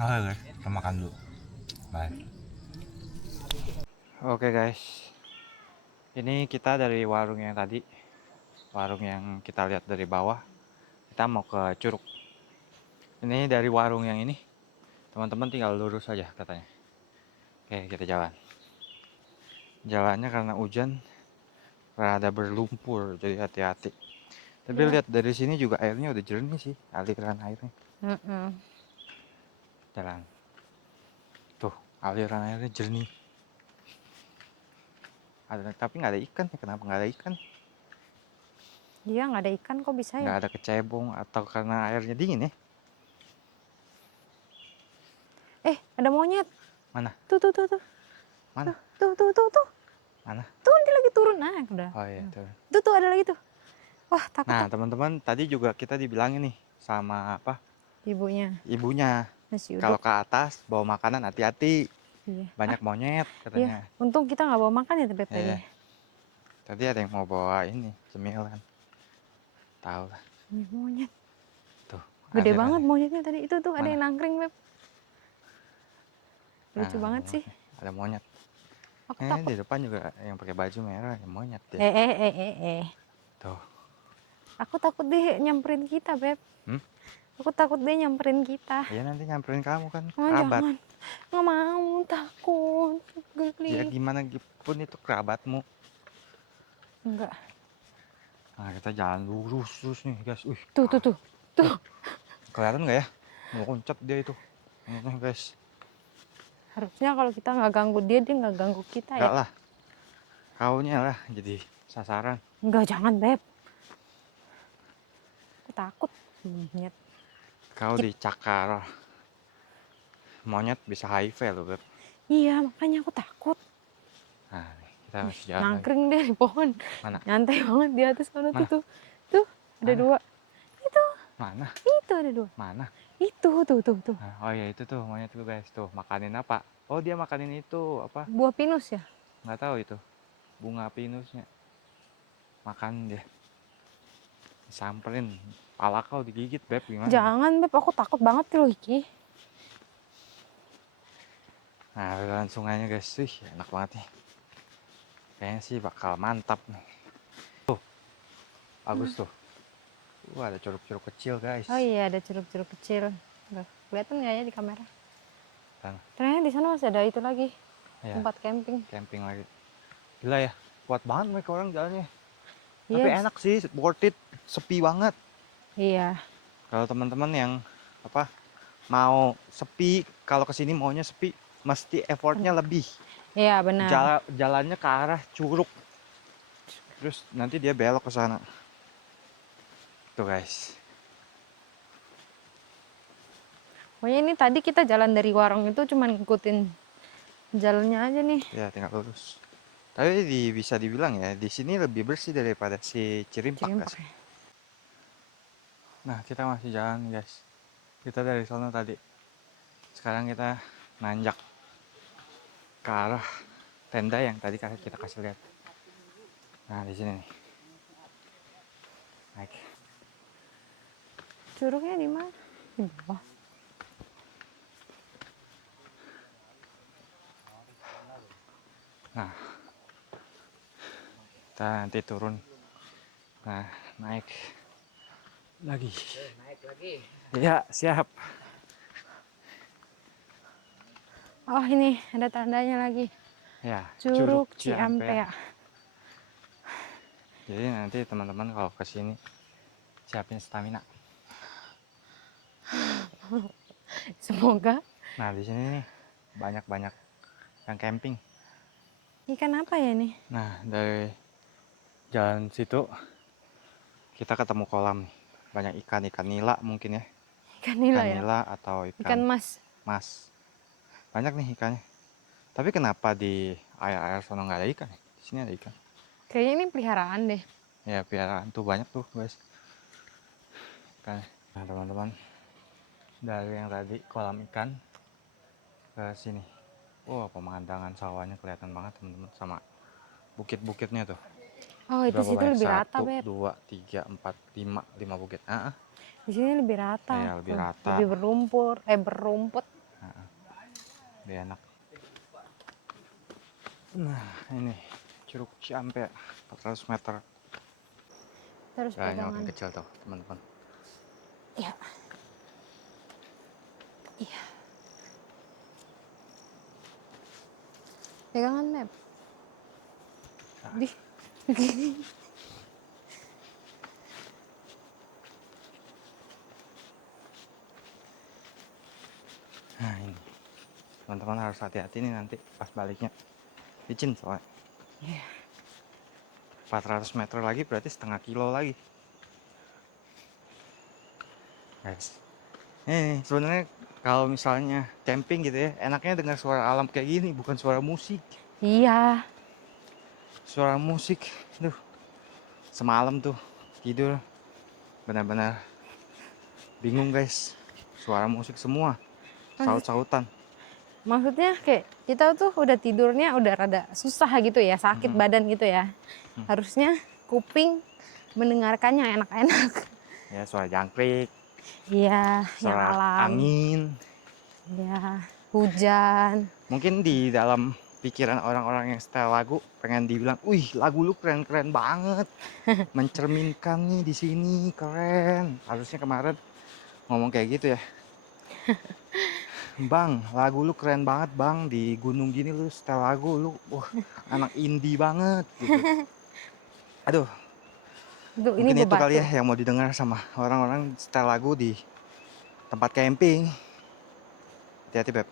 Oke guys, kita makan dulu. Bye. Oke guys, ini kita dari warung yang tadi, warung yang kita lihat dari bawah, kita mau ke Curug. Ini dari warung yang ini, teman-teman tinggal lurus aja katanya. Oke, kita jalan. Jalannya karena hujan, rada berlumpur, jadi hati-hati. Tapi lihat dari sini juga airnya udah jernih sih, aliran airnya. Jalan. Tuh, aliran airnya jernih. Tapi nggak ada ikan, kenapa nggak ada ikan? Iya, nggak ada ikan kok bisa ya? Nggak ada kecebong atau karena airnya dingin ya? Ada monyet. Mana? Tuh. Mana? Tuh. Mana? Tuh dia lagi turun. Nah, udah. Oh iya tuh. Tuh ada lagi tuh. Wah, takut Nah teman-teman tadi juga kita dibilangin nih sama ibunya. ibunya, Nasi uduk. kalau ke atas bawa makanan hati-hati, Iya. banyak monyet katanya. Untung kita nggak bawa makan ya tapi tadi. Iya. Tadi ada yang mau bawa ini cemilan. Tahu lah. Ini monyet. Tuh. Gede ada banget monyetnya tadi. Itu tuh ada Mana? yang nangkring, Beb. Lucu Nah, banget sih. Ada monyet. Aku takut. Di depan juga yang pakai baju merah yang monyet ya. Tuh. Aku takut dia nyamperin kita, Beb. Aku takut dia nyamperin kita. Iya nanti nyamperin kamu kan, Oh, kerabat. jangan. Nggak mau, takut. Ya Geli. gimana pun itu kerabatmu. Enggak. Nah kita jalan lurus terus nih guys. Tuh. Kelihatan nggak ya? Mau loncat dia itu. Ini guys. Harusnya kalau kita nggak ganggu dia nggak ganggu kita Enggak ya. lah. Kaunya lah jadi sasaran. Enggak, jangan, Beb. Aku takut. Monyet. Kau dicakar. Monyet bisa HIV loh, Beb. Iya, makanya aku takut. Nah, kita masih jalan lagi. Nangkring deh di pohon. Mana? Nyantai banget di atas sana Mana? tuh. Tuh, ada Mana? dua. Itu Mana? ada dua. Mana? Itu tuh. Nah, oh iya itu tuh monyet tuh guys. Tuh makanin apa? Oh dia makanin itu apa? Buah pinus ya? Nggak tahu itu. Bunga pinusnya. Makan dia. Samperin. Pala kau digigit, Beb. Gimana? Jangan, Beb. Aku takut banget loh, Iki. Nah, aliran sungainya guys. Wih, enak banget nih. Kayaknya sih bakal mantap nih. Tuh. Bagus tuh. Ada curug-curug kecil, guys. Oh iya, ada curug-curug kecil. Tuh, kelihatan nggak ya di kamera? Sana. Ternyata di sana masih ada itu lagi. Iya, Tempat camping. camping lagi. Gila ya. Kuat banget mereka orang jalannya. Iya. Tapi enak sih, worth it. Sepi banget. Iya. Kalau teman-teman yang mau sepi, kalau kesini maunya sepi, mesti effortnya lebih. Iya, benar. Jalannya ke arah curug, terus nanti dia belok ke sana. Tuh guys. Pokoknya ini tadi kita jalan dari warung itu cuma ngikutin jalannya aja nih. Ya tinggal lurus. Tapi bisa dibilang ya di sini lebih bersih daripada si Cirimpak. Cirimpak Guys. ya. Nah kita masih jalan guys. Kita dari sana tadi. Sekarang kita nanjak ke arah tenda yang tadi kita kasih lihat. Nah di sini nih. Naik. Curugnya di mana? Di bawah. Nah, kita nanti turun. Nah, naik lagi. Naik lagi. Iya, siap. Oh, ini ada tandanya lagi. Ya, Curug Ciampea. Jadi nanti teman-teman kalau ke sini siapin stamina. Semoga. Nah, di sini nih banyak-banyak yang camping. Ikan apa ya nih? Nah, dari jalan situ kita ketemu kolam nih. Banyak ikan nila mungkin ya. Ikan nila Ikan ya? nila atau Ikan ikan mas. mas. Banyak nih ikannya. Tapi kenapa di air-air sono nggak ada ikan ya? Di sini ada ikan. Kayaknya ini peliharaan deh. Ya, piaraan tuh banyak tuh, guys. Ikannya. Nah, teman-teman. Dari yang tadi kolam ikan ke sini. Wah, pemandangan sawahnya kelihatan banget, teman-teman, sama bukit-bukitnya tuh. Oh, itu situ Banyak? lebih rata, 1, Beb. 2, 3, 4, 5 bukit. Di sini lebih rata. Iya, lebih Tuh, rata. lebih berumput. Lebih enak. Nah, ini Curug Ciampea 400 meter. Terus Jalannya pegangan. makin kecil tuh, teman-teman. Iya. Iya. Pegangan, Beb. Di. Begini. Nah, ini. Teman-teman harus hati-hati nih nanti pas baliknya. Licin soalnya. Iya. 400 meter lagi berarti setengah kilo lagi. Guys. Ini sebenarnya kalau misalnya camping gitu ya, enaknya dengar suara alam kayak gini, bukan suara musik. Iya. Suara musik, duh. Semalam tuh tidur benar-benar bingung, guys. Suara musik semua. Saut-sautan. Maksudnya kayak kita tuh udah tidurnya udah rada susah gitu ya, sakit badan gitu ya. Harusnya kuping mendengarkannya enak-enak. Ya, suara jangkrik, Iya, yang suara alam. angin. Iya, hujan. Mungkin di dalam pikiran orang-orang yang setel lagu pengen dibilang, "Wih, lagu lu keren-keren banget." Mencerminkan nih di sini, keren. Harusnya kemarin ngomong kayak gitu ya. Bang, lagu lu keren banget, Bang. Di gunung gini lu setel lagu lu, wah, anak indie banget gitu. Aduh, Tuh, ini mungkin itu kali bebatu. ya yang mau didengar sama orang-orang setel lagu di tempat camping. Hati-hati, Beb.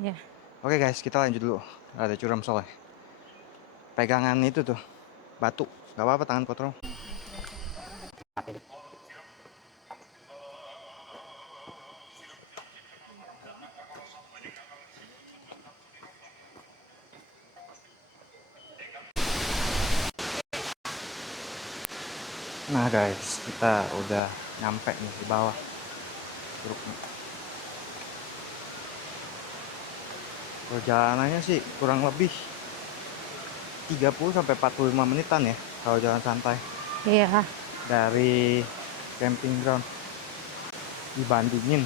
Iya. Oke guys, kita lanjut dulu. Ada curam soalnya. Pegangan itu tuh, batu. Gak apa-apa tangan kotor. Nah guys, kita udah nyampe nih di bawah curugnya. Perjalanannya sih kurang lebih 30-45 menitan ya kalau jalan santai Iya. dari camping ground dibandingin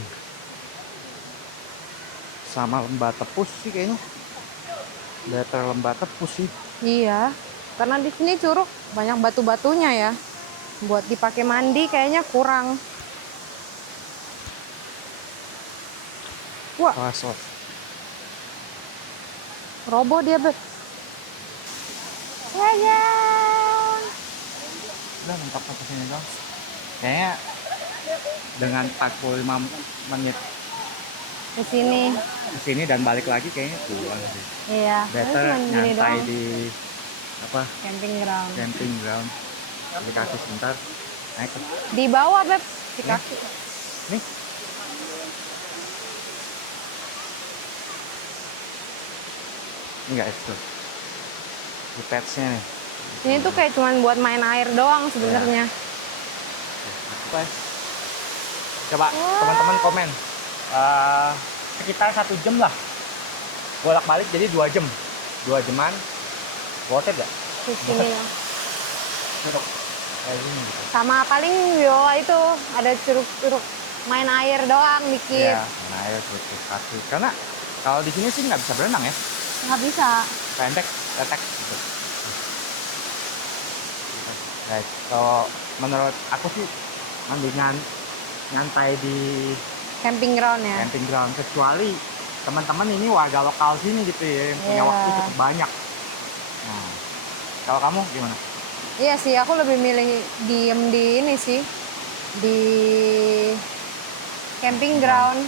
sama Lembah Tepus sih kayaknya. Better Lembah Tepus sih. Iya. Karena di sini curug banyak batu-batunya ya. Buat dipakai mandi kayaknya kurang. Wah, Kelas roboh dia, Beb. Sayang. udah mentok ke sini dong. Kayaknya dengan 45 menit Di sini. ke sini dan balik lagi kayaknya pulang sih. Iya. Better Cuma gini nyantai doang. di apa Camping ground. camping ground. Di kaki sebentar naik ke Di bawah, Beb. Di Nih. kaki. nih. Ini guys tuh. Di patch-nya nih. Ini tuh kayak cuman buat main air doang sebenarnya. Guys. Coba teman-teman komen. Sekitar 1 jam lah. Bolak-balik jadi 2 jam. 2 jaman. Worth it gak? Di sini ya. Duduk. Kayak gini gitu. Sama paling Viola itu ada curug-curug main air doang dikit. Iya, nah ya butuh kaki. Karena kalau di sini sih nggak bisa berenang ya. Nggak bisa. Pendek, tetek gitu. Guys, kalau menurut aku sih mendingan nyantai di Camping ground ya. camping ground, kecuali teman-teman ini warga lokal sini gitu ya yang punya Iya. waktu cukup banyak. Nah, kalau kamu gimana? Iya sih, aku lebih milih diem di ini sih. Di camping ground.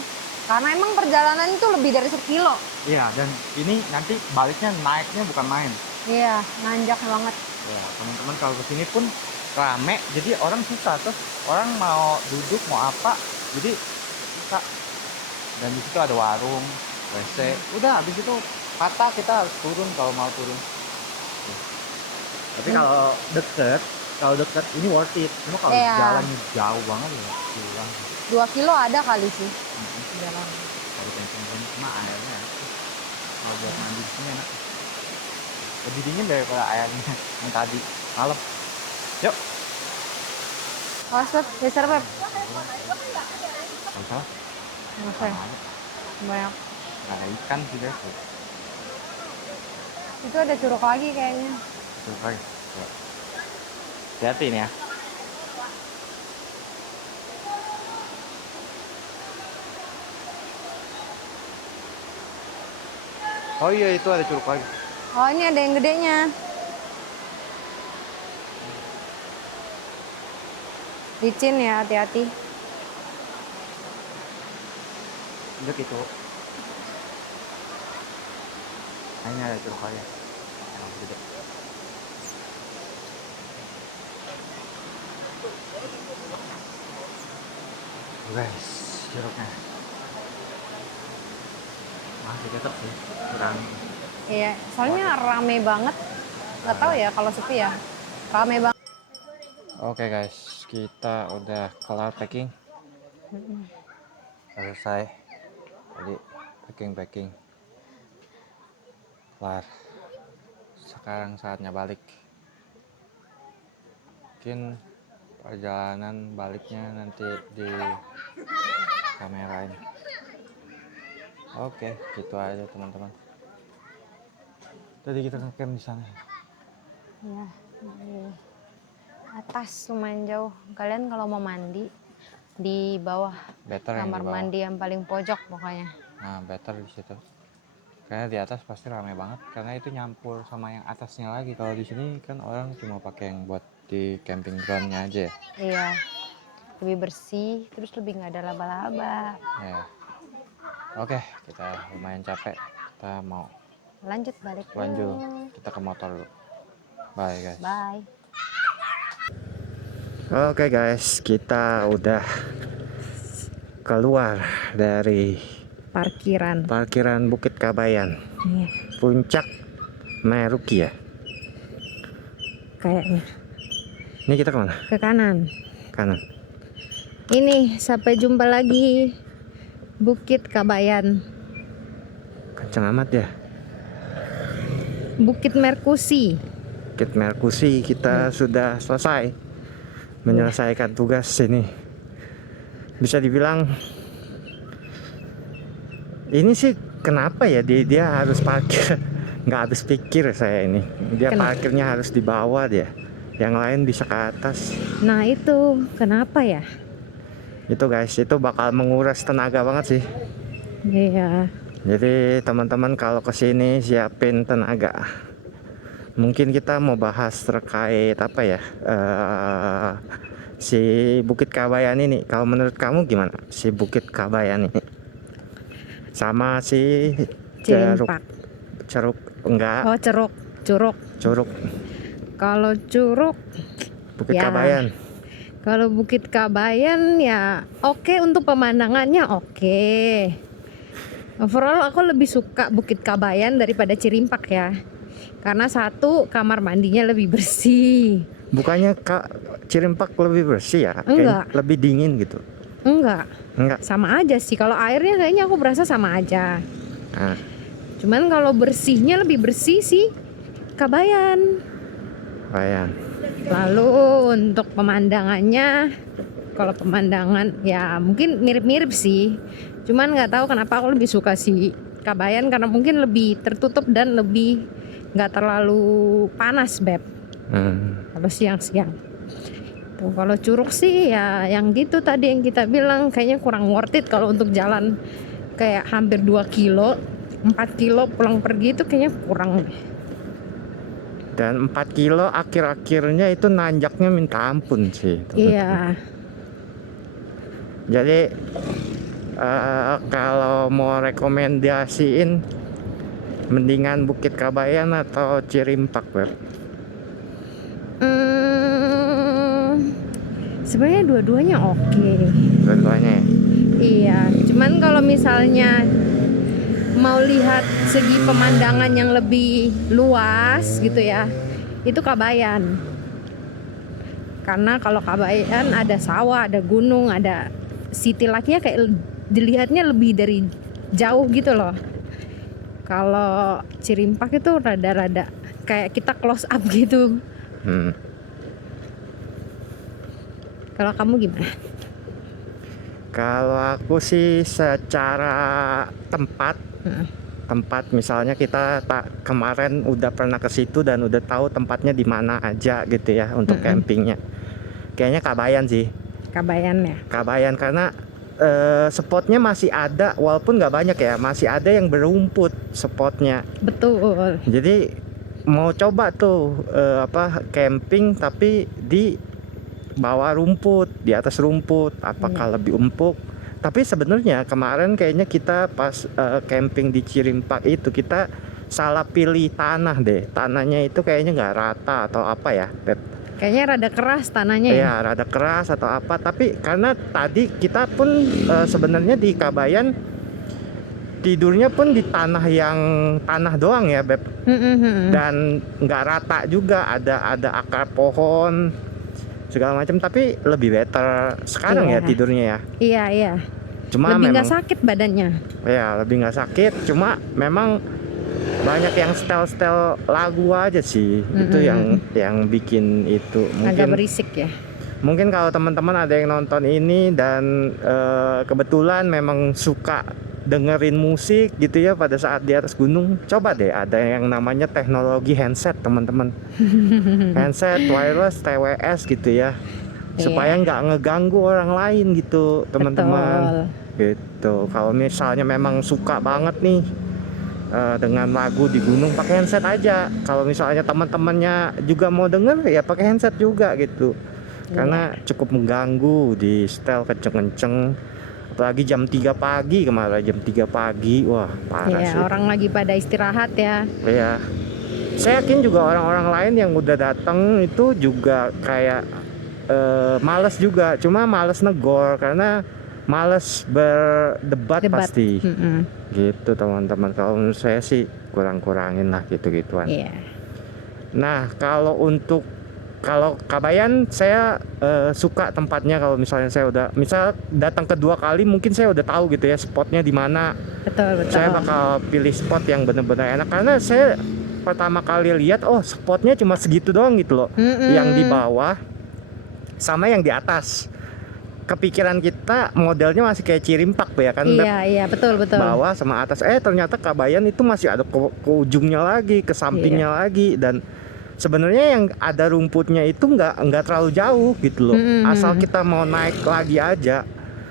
Karena emang perjalanan itu lebih dari 1 kilo. Iya, dan ini nanti baliknya naiknya bukan main. Iya, nanjak banget. Ya, teman-teman kalau kesini pun rame, jadi orang susah tuh. Orang mau duduk mau apa, jadi susah. Dan di situ ada warung, WC. Udah habis itu kata kita harus turun kalau mau turun. Tuh. Tapi kalau deket ini worth it. Cuma kalau Iya. jalannya jauh banget ya, pulang. 2 kilo ada kali sih. Jalan. Kalau kenceng cuma airnya. Kalau buat mandi di sini enak. Lebih dingin daripada airnya yang tadi malam. Yuk. Awas Beb, geser Beb. Kalau salah, Oke, banyak. nggak ada ikan sih deh. Itu ada curug lagi kayaknya. Tuh, Ray. Tuh. Hati-hati nih ya. Oh iya, itu ada curug lagi. Oh ini ada yang gedenya. Licin ya, hati-hati. Lihat itu. Nah, ini ada curug lagi. Yang gede. Tuh, guys, curugnya. Masih tetap sih, kurang. Iya, soalnya rame banget. Nggak tahu ya kalau sepi ya. Rame banget. Oke guys, kita udah kelar packing. Selesai. Jadi packing kelar. Sekarang saatnya balik. Mungkin perjalanan baliknya nanti di kamerain. Oke, gitu aja teman-teman. Tadi kita ngecamp di sana. Ya, di atas lumayan jauh. Kalian kalau mau mandi di bawah Better yang kamar di bawah. mandi yang paling pojok pokoknya. Nah, better di situ. Karena di atas pasti ramai banget karena itu nyampur sama yang atasnya lagi. Kalau di sini kan orang cuma pakai yang buat di camping groundnya aja ya. Iya, lebih bersih, terus lebih nggak ada laba-laba. Ya. Oke, kita lumayan capek. Kita mau Lanjut balik. lanjut. Kita ke motor dulu. Bye guys. Bye. Oke guys, kita udah keluar dari Parkiran. Bukit Kabayan, Iya, puncak Meruki ya. kayaknya Ini kita kemana? ke kanan. Kanan. Ini sampai jumpa lagi Bukit Kabayan, Kenceng amat ya. Bukit Merkusi. Bukit Merkusi kita sudah selesai menyelesaikan tugas ini. Bisa dibilang ini sih kenapa ya dia harus parkir, nggak habis pikir saya ini. Dia Kenapa? parkirnya harus di bawah dia, yang lain bisa ke atas. Nah itu kenapa ya? Itu guys, itu bakal menguras tenaga banget sih. Iya. Jadi teman-teman kalau kesini siapin tenaga. Mungkin kita mau bahas terkait apa ya, si Bukit Kabayan ini. Kalau menurut kamu gimana si Bukit Kabayan ini? Sama si Cirimpak. Ceruk enggak, Oh curug. Curug Kalau curug, Bukit Ya. Kabayan. kalau Bukit Kabayan ya oke untuk pemandangannya oke. Overall aku lebih suka Bukit Kabayan daripada Cirimpak ya. Karena satu, kamar mandinya lebih bersih. Bukannya Cirimpak lebih bersih ya? Enggak. Kayak lebih dingin gitu. Enggak, Enggak. sama aja sih. Kalau airnya kayaknya aku berasa sama aja. Nah, Cuman kalau bersihnya lebih bersih sih Kabayan. Kabayan. Lalu untuk pemandangannya, kalau pemandangan ya mungkin mirip-mirip sih. Cuman nggak tahu kenapa aku lebih suka si Kabayan karena mungkin lebih tertutup dan lebih nggak terlalu panas Beb. Kalau siang-siang. Tuh, kalau curug sih ya yang gitu tadi yang kita bilang kayaknya kurang worth it kalau untuk jalan kayak hampir 2 kilo, 4 kilo pulang pergi itu kayaknya kurang deh. Dan 4 kilo akhir-akhirnya itu nanjaknya minta ampun sih. Iya. Jadi Kalau mau rekomendasiin, mendingan Bukit Kabayan atau Cirimpak, Beb? Sebenarnya dua-duanya oke. Dua-duanya ya? Iya, cuman kalau misalnya mau lihat segi pemandangan yang lebih luas gitu ya, itu Kabayan. Karena kalau Kabayan ada sawah, ada gunung, ada city life-nya kayak dilihatnya lebih dari jauh gitu loh. Kalau Cirimpak itu rada-rada kayak kita close up gitu. Kalau kamu gimana? Kalau aku sih secara tempat, misalnya kita kemarin udah pernah ke situ dan udah tahu tempatnya di mana aja gitu ya untuk campingnya. Kayaknya Kabayan sih. Kabayan ya. Kabayan karena spotnya masih ada, walaupun nggak banyak ya, masih ada yang berumput spotnya. Betul. Jadi mau coba tuh camping tapi di bawah rumput, di atas rumput, apakah lebih empuk? Tapi sebenarnya kemarin kayaknya kita pas camping di Cirimpak itu kita salah pilih tanah deh. Tanahnya itu kayaknya nggak rata atau apa ya, Beb? Kayaknya rada keras tanahnya ya. Iya, rada keras atau apa. Tapi karena tadi kita pun sebenarnya di Kabayan tidurnya pun di tanah doang ya, Beb. Dan nggak rata juga, ada akar pohon segala macam, tapi lebih better sekarang ya tidurnya ya. Iya. Cuma lebih memang nggak sakit badannya. ya lebih nggak sakit, cuma memang banyak yang setel lagu aja sih. Itu yang bikin itu Agak mungkin berisik ya. mungkin kalau teman-teman ada yang nonton ini dan kebetulan memang suka dengerin musik gitu ya pada saat di atas gunung, coba deh ada yang namanya teknologi handset, teman-teman. Handset wireless TWS gitu ya, supaya nggak ngeganggu orang lain gitu, teman-teman. Gitu. Kalau misalnya memang suka banget nih dengan lagu di gunung, pakai handset aja. Kalau misalnya teman-temannya juga mau denger ya pakai handset juga gitu. Karena cukup mengganggu di setel kenceng-kenceng. Apalagi jam 3 pagi kemarin, jam 3 pagi, wah parah sih. Orang lagi pada istirahat ya. Iya. Saya yakin juga orang-orang lain yang udah datang itu juga kayak males juga, cuma males negor karena males berdebat pasti. Gitu teman-teman. Kalau menurut saya sih kurang-kurangin lah gitu-gituan. Iya. Nah, kalau Kabayan saya suka tempatnya. Kalau misalnya saya udah datang kedua kali, mungkin saya udah tahu gitu ya spotnya di mana. Betul. Saya bakal pilih spot yang benar-benar enak karena saya pertama kali lihat spotnya cuma segitu doang gitu loh. Yang di bawah sama yang di atas. Kepikiran kita modelnya masih kayak Cirimpak ya kan. Iya, betul. Bawah sama atas. Ternyata Kabayan itu masih ada ke ujungnya lagi, ke sampingnya lagi, dan sebenarnya yang ada rumputnya itu nggak terlalu jauh gitu loh. Asal kita mau naik lagi aja.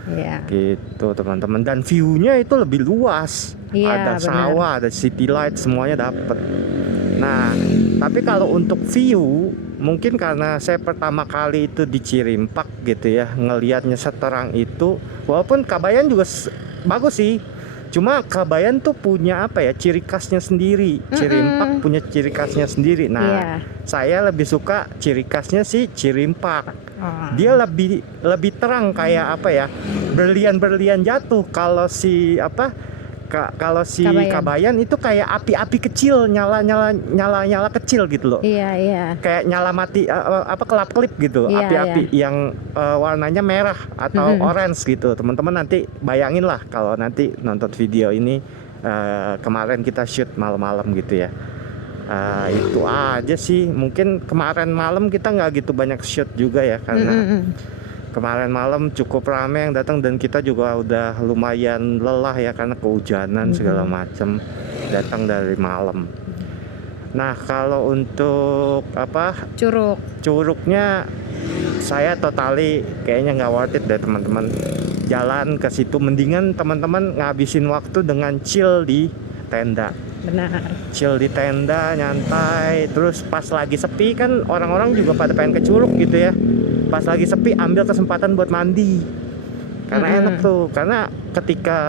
Iya. Gitu teman-teman, dan view-nya itu lebih luas. Ada sawah, ada city light, semuanya dapet. Nah, tapi kalau untuk view, mungkin karena saya pertama kali itu di Cirimpak gitu ya, ngelihatnya seterang itu. Walaupun Kabayan juga bagus sih, cuma Kabayan tuh punya ciri khasnya sendiri. Cirimpak punya ciri khasnya sendiri. Nah, saya lebih suka ciri khasnya si Cirimpak. Dia lebih terang, kayak berlian-berlian jatuh. Kalau si Kabayan itu kayak api-api kecil nyala kecil gitu loh. Iya. Kayak nyala mati kelap-kelip gitu. Api-api yang warnanya merah atau orange gitu. Teman-teman nanti bayangin lah kalau nanti nonton video ini, kemarin kita shoot malam-malam gitu ya. Itu aja sih. Mungkin kemarin malam kita nggak gitu banyak shoot juga ya, karena kemarin malam cukup ramai yang datang dan kita juga udah lumayan lelah ya karena kehujanan segala macam, datang dari malam. Nah, kalau untuk curugnya saya totali kayaknya nggak worth it deh teman-teman. Jalan ke situ mendingan teman-teman ngabisin waktu dengan chill di tenda. Benar. Chill di tenda, nyantai. Terus pas lagi sepi kan orang-orang juga pada pengen ke curug gitu ya. Pas lagi sepi ambil kesempatan buat mandi. Karena enak tuh, karena ketika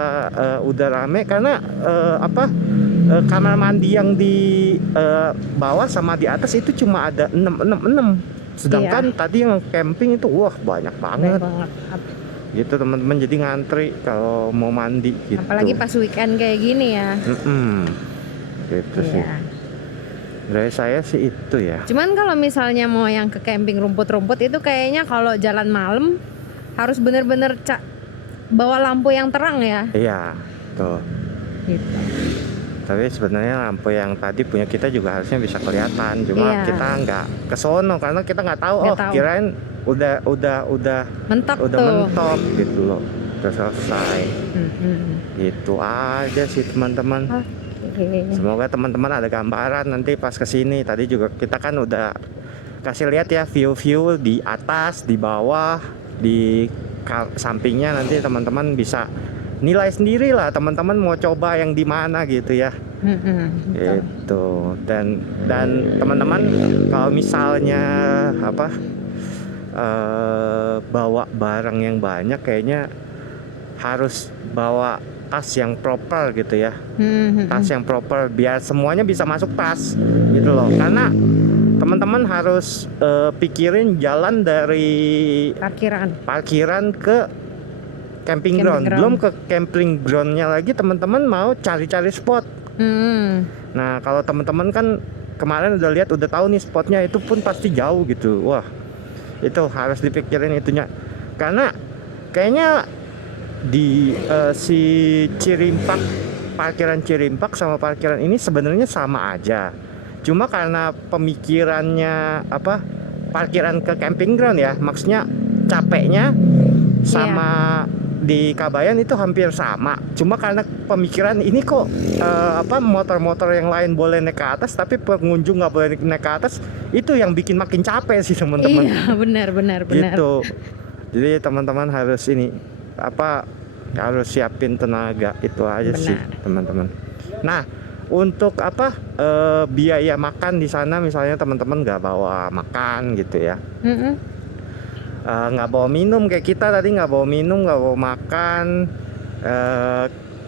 udah rame, karena kamar mandi yang di bawah sama di atas itu cuma ada 6. Sedangkan tadi yang camping itu wah banyak banget. Gitu teman-teman, jadi ngantri kalau mau mandi gitu. Apalagi pas weekend kayak gini ya. Gitu sih. Dari saya sih itu ya. Cuman kalau misalnya mau yang ke camping rumput-rumput itu kayaknya kalau jalan malam harus bener-bener bawa lampu yang terang ya. Iya, tuh. Gitu. Tapi sebenarnya lampu yang tadi punya kita juga harusnya bisa kelihatan. Cuma kita nggak kesono karena kita nggak tahu. Kirain udah mentok gitu loh. Udah selesai. Gitu aja sih teman-teman. Semoga teman-teman ada gambaran nanti pas kesini. Tadi juga kita kan udah kasih lihat ya view-view di atas, di bawah, di sampingnya. Nanti teman-teman bisa nilai sendiri lah, teman-teman mau coba yang di mana gitu ya. Gitu. Dan teman-teman kalau misalnya bawa barang yang banyak, kayaknya harus bawa tas yang proper gitu ya. Tas yang proper biar semuanya bisa masuk tas gitu loh. Karena teman-teman harus pikirin jalan dari parkiran ke camping ground. Belum ke camping groundnya lagi teman-teman mau cari-cari spot. Nah kalau teman-teman kan kemarin udah lihat, udah tahu nih spotnya, itu pun pasti jauh gitu. Wah itu harus dipikirin itunya. Karena kayaknya di si Cirimpak, parkiran Cirimpak sama parkiran ini sebenarnya sama aja. Cuma karena pemikirannya parkiran ke camping ground ya, maksudnya capeknya sama di Kabayan itu hampir sama. Cuma karena pemikiran ini kok motor-motor yang lain boleh naik ke atas tapi pengunjung nggak boleh naik ke atas, itu yang bikin makin capek sih teman-teman. Iya benar. Gitu. Jadi teman-teman harus harus siapin tenaga, itu aja sih teman-teman. Nah untuk biaya makan di sana, misalnya teman-teman nggak bawa makan gitu ya, nggak bawa minum kayak kita tadi, nggak bawa minum, nggak bawa makan,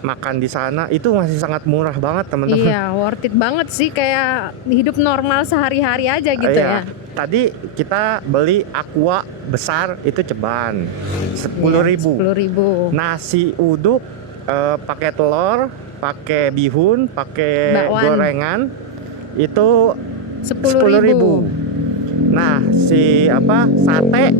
makan di sana itu masih sangat murah banget teman-teman. Iya, worth it banget sih, kayak hidup normal sehari-hari aja gitu ya. Tadi kita beli aqua besar itu ceban 10.000. Nasi uduk pakai telur, pakai bihun, pakai gorengan itu 10.000. Nah si sate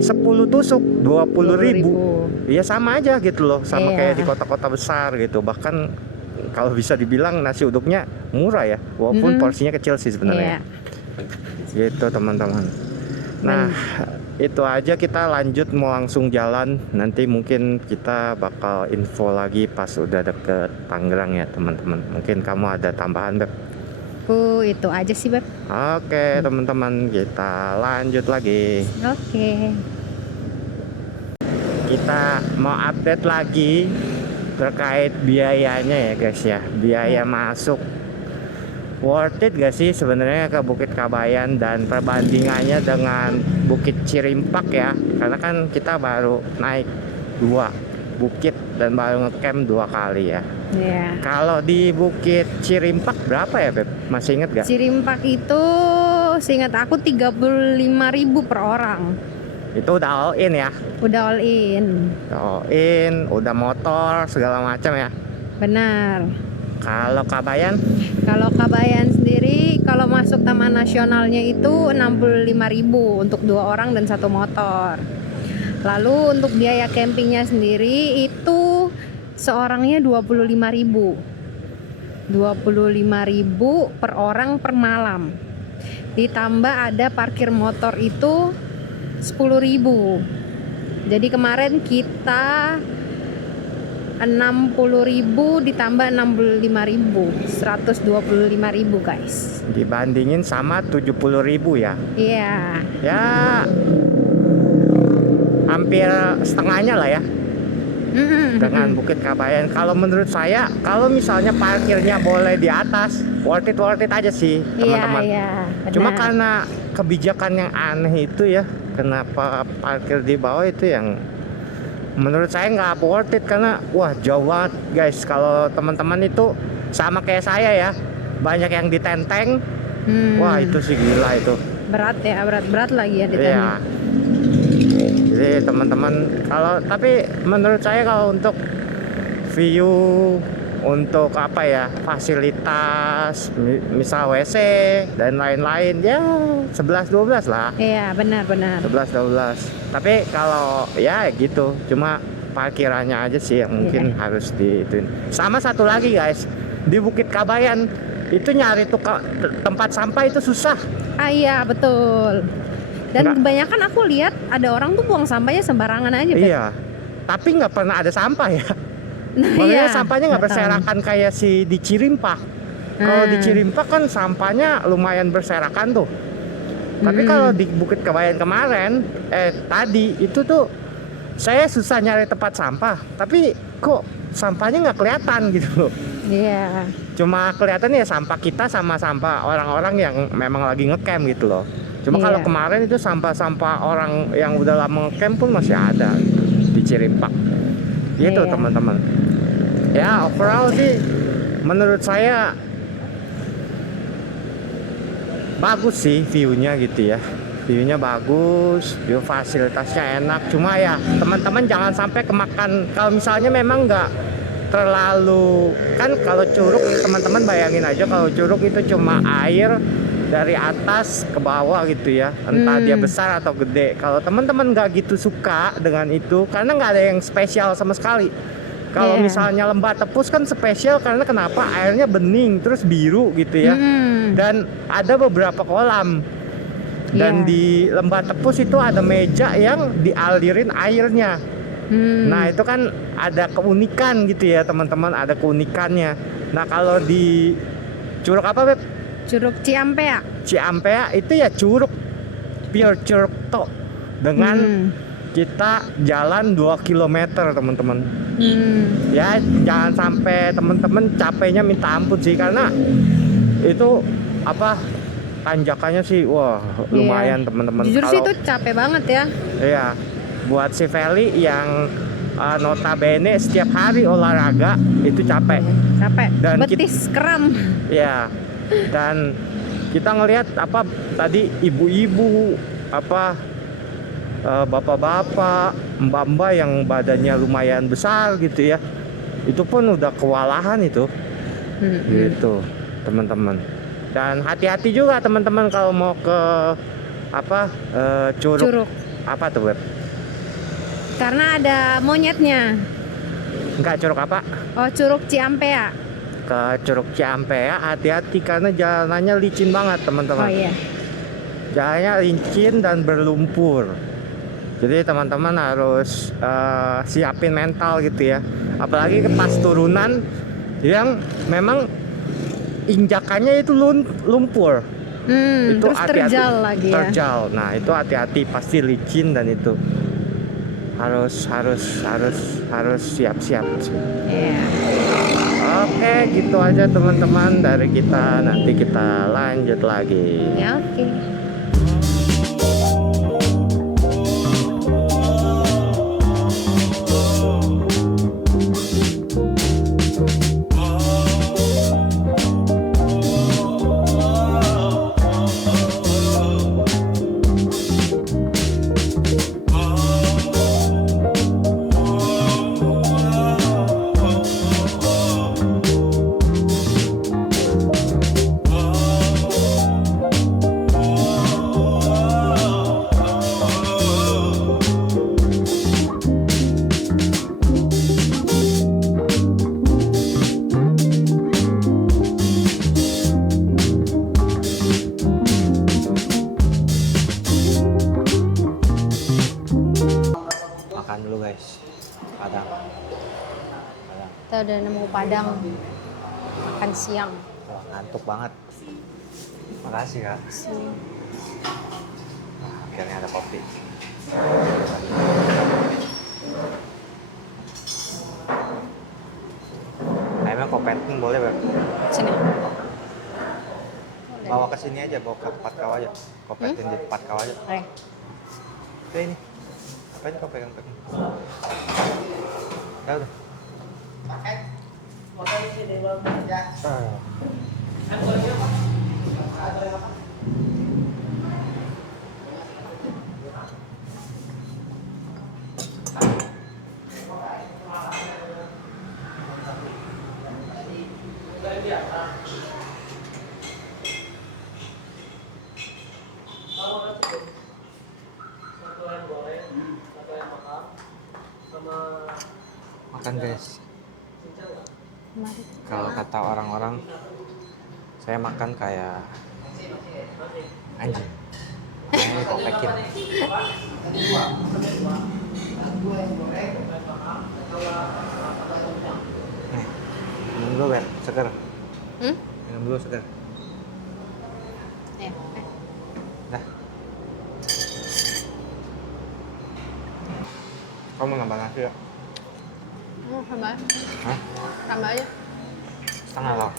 10 tusuk 20.000. Iya sama aja gitu loh, sama kayak di kota-kota besar gitu. Bahkan kalau bisa dibilang nasi uduknya murah ya, walaupun porsinya kecil sih sebenarnya. Gitu teman-teman. Nah itu aja, kita lanjut mau langsung jalan. Nanti mungkin kita bakal info lagi pas udah deket Tangerang ya teman-teman. Mungkin kamu ada tambahan Beb? Itu aja sih Beb. Oke teman-teman, kita lanjut lagi. Kita mau update lagi terkait biayanya ya guys ya. Biaya masuk worth it gak sih sebenarnya ke Bukit Kabayan, dan perbandingannya dengan Bukit Cirimpak ya, karena kan kita baru naik 2 bukit dan baru ngecamp 2 kali ya. Kalau di Bukit Cirimpak berapa ya Beb? Masih inget gak? Cirimpak itu seingat aku 35.000 per orang. Itu udah all in ya? Udah all in. Udah motor segala macam ya? Benar. Kalau Kabayan? Kalau Kabayan sendiri, kalau masuk Taman Nasionalnya itu 65.000 untuk 2 orang dan 1 motor. Lalu untuk biaya campingnya sendiri itu seorangnya 25.000. 25.000 per orang per malam. Ditambah ada parkir motor itu 10.000. Jadi kemarin kita 60.000 ditambah 65.000, 125.000 guys. Dibandingin sama 70.000 ya? Iya. Ya hampir setengahnya lah ya dengan Bukit Kabayan. Kalau menurut saya, kalau misalnya parkirnya boleh di atas, worth it aja sih teman-teman. Iya, cuma karena kebijakan yang aneh itu ya, kenapa parkir di bawah itu yang menurut saya nggak worth it karena wah jauh banget guys. Kalau teman-teman itu sama kayak saya ya, banyak yang ditenteng. Wah itu sih gila itu. Berat ya, berat lagi ya Iya. ditanya. Jadi teman-teman kalau tapi menurut saya kalau untuk view, untuk apa ya, fasilitas misal WC dan lain-lain ya 11-12 lah. Iya, benar. 11-12. Tapi kalau ya gitu, cuma parkirannya aja sih yang mungkin harus diituin. Sama satu lagi guys, di Bukit Kabayan itu nyari tempat sampah itu susah. Ah iya, betul. Dan Enggak. kebanyakan aku lihat ada orang tuh buang sampahnya sembarangan aja. Beb. Iya. Tapi nggak pernah ada sampah ya. Nah, Makanya iya, sampahnya nggak tahu. berserakan kayak si di Cirimpah. Kalau di Cirimpah kan sampahnya lumayan berserakan tuh. Tapi kalau di Bukit Kabayan kemarin, tadi itu tuh saya susah nyari tempat sampah. Tapi kok sampahnya nggak kelihatan gitu loh. Iya. Cuma kelihatan ya sampah kita sama sampah orang-orang yang memang lagi ngecamp gitu loh. Cuma kalau Iya. kemarin itu sampah-sampah orang yang udah lama ngecamp pun masih ada di Cirimpak. Gitu Iya. teman-teman. Ya overall sih menurut saya bagus sih view-nya gitu ya. View-nya bagus, view fasilitasnya enak. Cuma ya teman-teman jangan sampai kemakan. Kalau misalnya memang nggak terlalu, kan kalau curug teman-teman bayangin aja kalau curug itu cuma air dari atas ke bawah gitu ya, entah dia besar atau gede. Kalau teman-teman nggak gitu suka dengan itu karena nggak ada yang spesial sama sekali. Kalau misalnya Lembah Tepus kan spesial karena kenapa airnya bening terus biru gitu ya, dan ada beberapa kolam. Dan di Lembah Tepus itu ada meja yang dialirin airnya. Nah itu kan ada keunikan gitu ya teman-teman, ada keunikannya. Nah kalau di curug apa Beb? Curug Ciampea. Ciampea itu ya curug, pure curug tok. Dengan kita jalan 2 km teman-teman. Ya jangan sampai teman-teman capeknya minta ampun sih, karena itu apa, tanjakannya sih wah lumayan teman-teman. Jujur sih itu capek banget ya. Iya, buat si Feli yang notabene setiap hari olahraga itu capek. Capek. Dan Betis kram. Ya, dan kita ngelihat apa tadi ibu-ibu, apa bapak-bapak, mbak-mbak yang badannya lumayan besar gitu ya. Itu pun udah kewalahan itu. Gitu, teman-teman. Dan hati-hati juga teman-teman kalau mau ke apa curug. Apa tuh Web? Karena ada monyetnya. Enggak, curug apa? Oh, Curug Ciampea. Ke Curug Ciampea hati-hati karena jalanannya licin banget teman-teman. Oh iya. Jalannya licin dan berlumpur. Jadi teman-teman harus siapin mental gitu ya. Apalagi pas turunan yang memang injakannya itu lumpur. Itu Terus terjal lagi ya. Terjal. Nah, itu hati-hati, pasti licin dan itu harus siap-siap sih. Iya. Oke, gitu aja teman-teman dari kita. Nanti kita lanjut lagi. Ya, oke. Makan dulu guys. Padang. Kita udah nemu Padang. Makan siang. Wah, ngantuk banget. Makasih kak. Akhirnya ada kopi. Ayamnya kopetin boleh Beb? Sini. Bawa ke sini aja, bawa ke tempat kau aja. Kopetin di tempat kau aja. Oke. Oke ini. Apa aja kau pegang-pegang. Ya udah. Makan guys. Mari. Kalau kata orang-orang, saya makan kayak anjing. Makanya dikopekin. Nih, minum dulu Ber, seger. Minum dulu seger. Ya. Dah. Kamu mau nambah nasi ya? Tambah aja. Hah? Tambah aja. Setengah loh.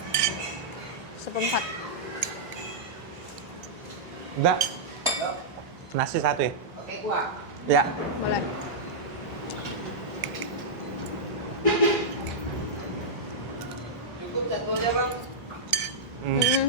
Seperempat. Enggak. Nasi satu ya? Oke, gua. Ya. Boleh. Cukup satu aja, Bang. Hmm.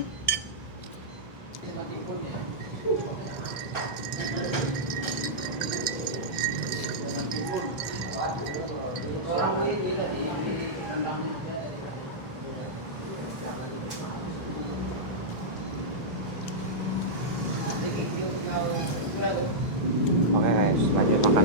Oke guys, lanjut makan.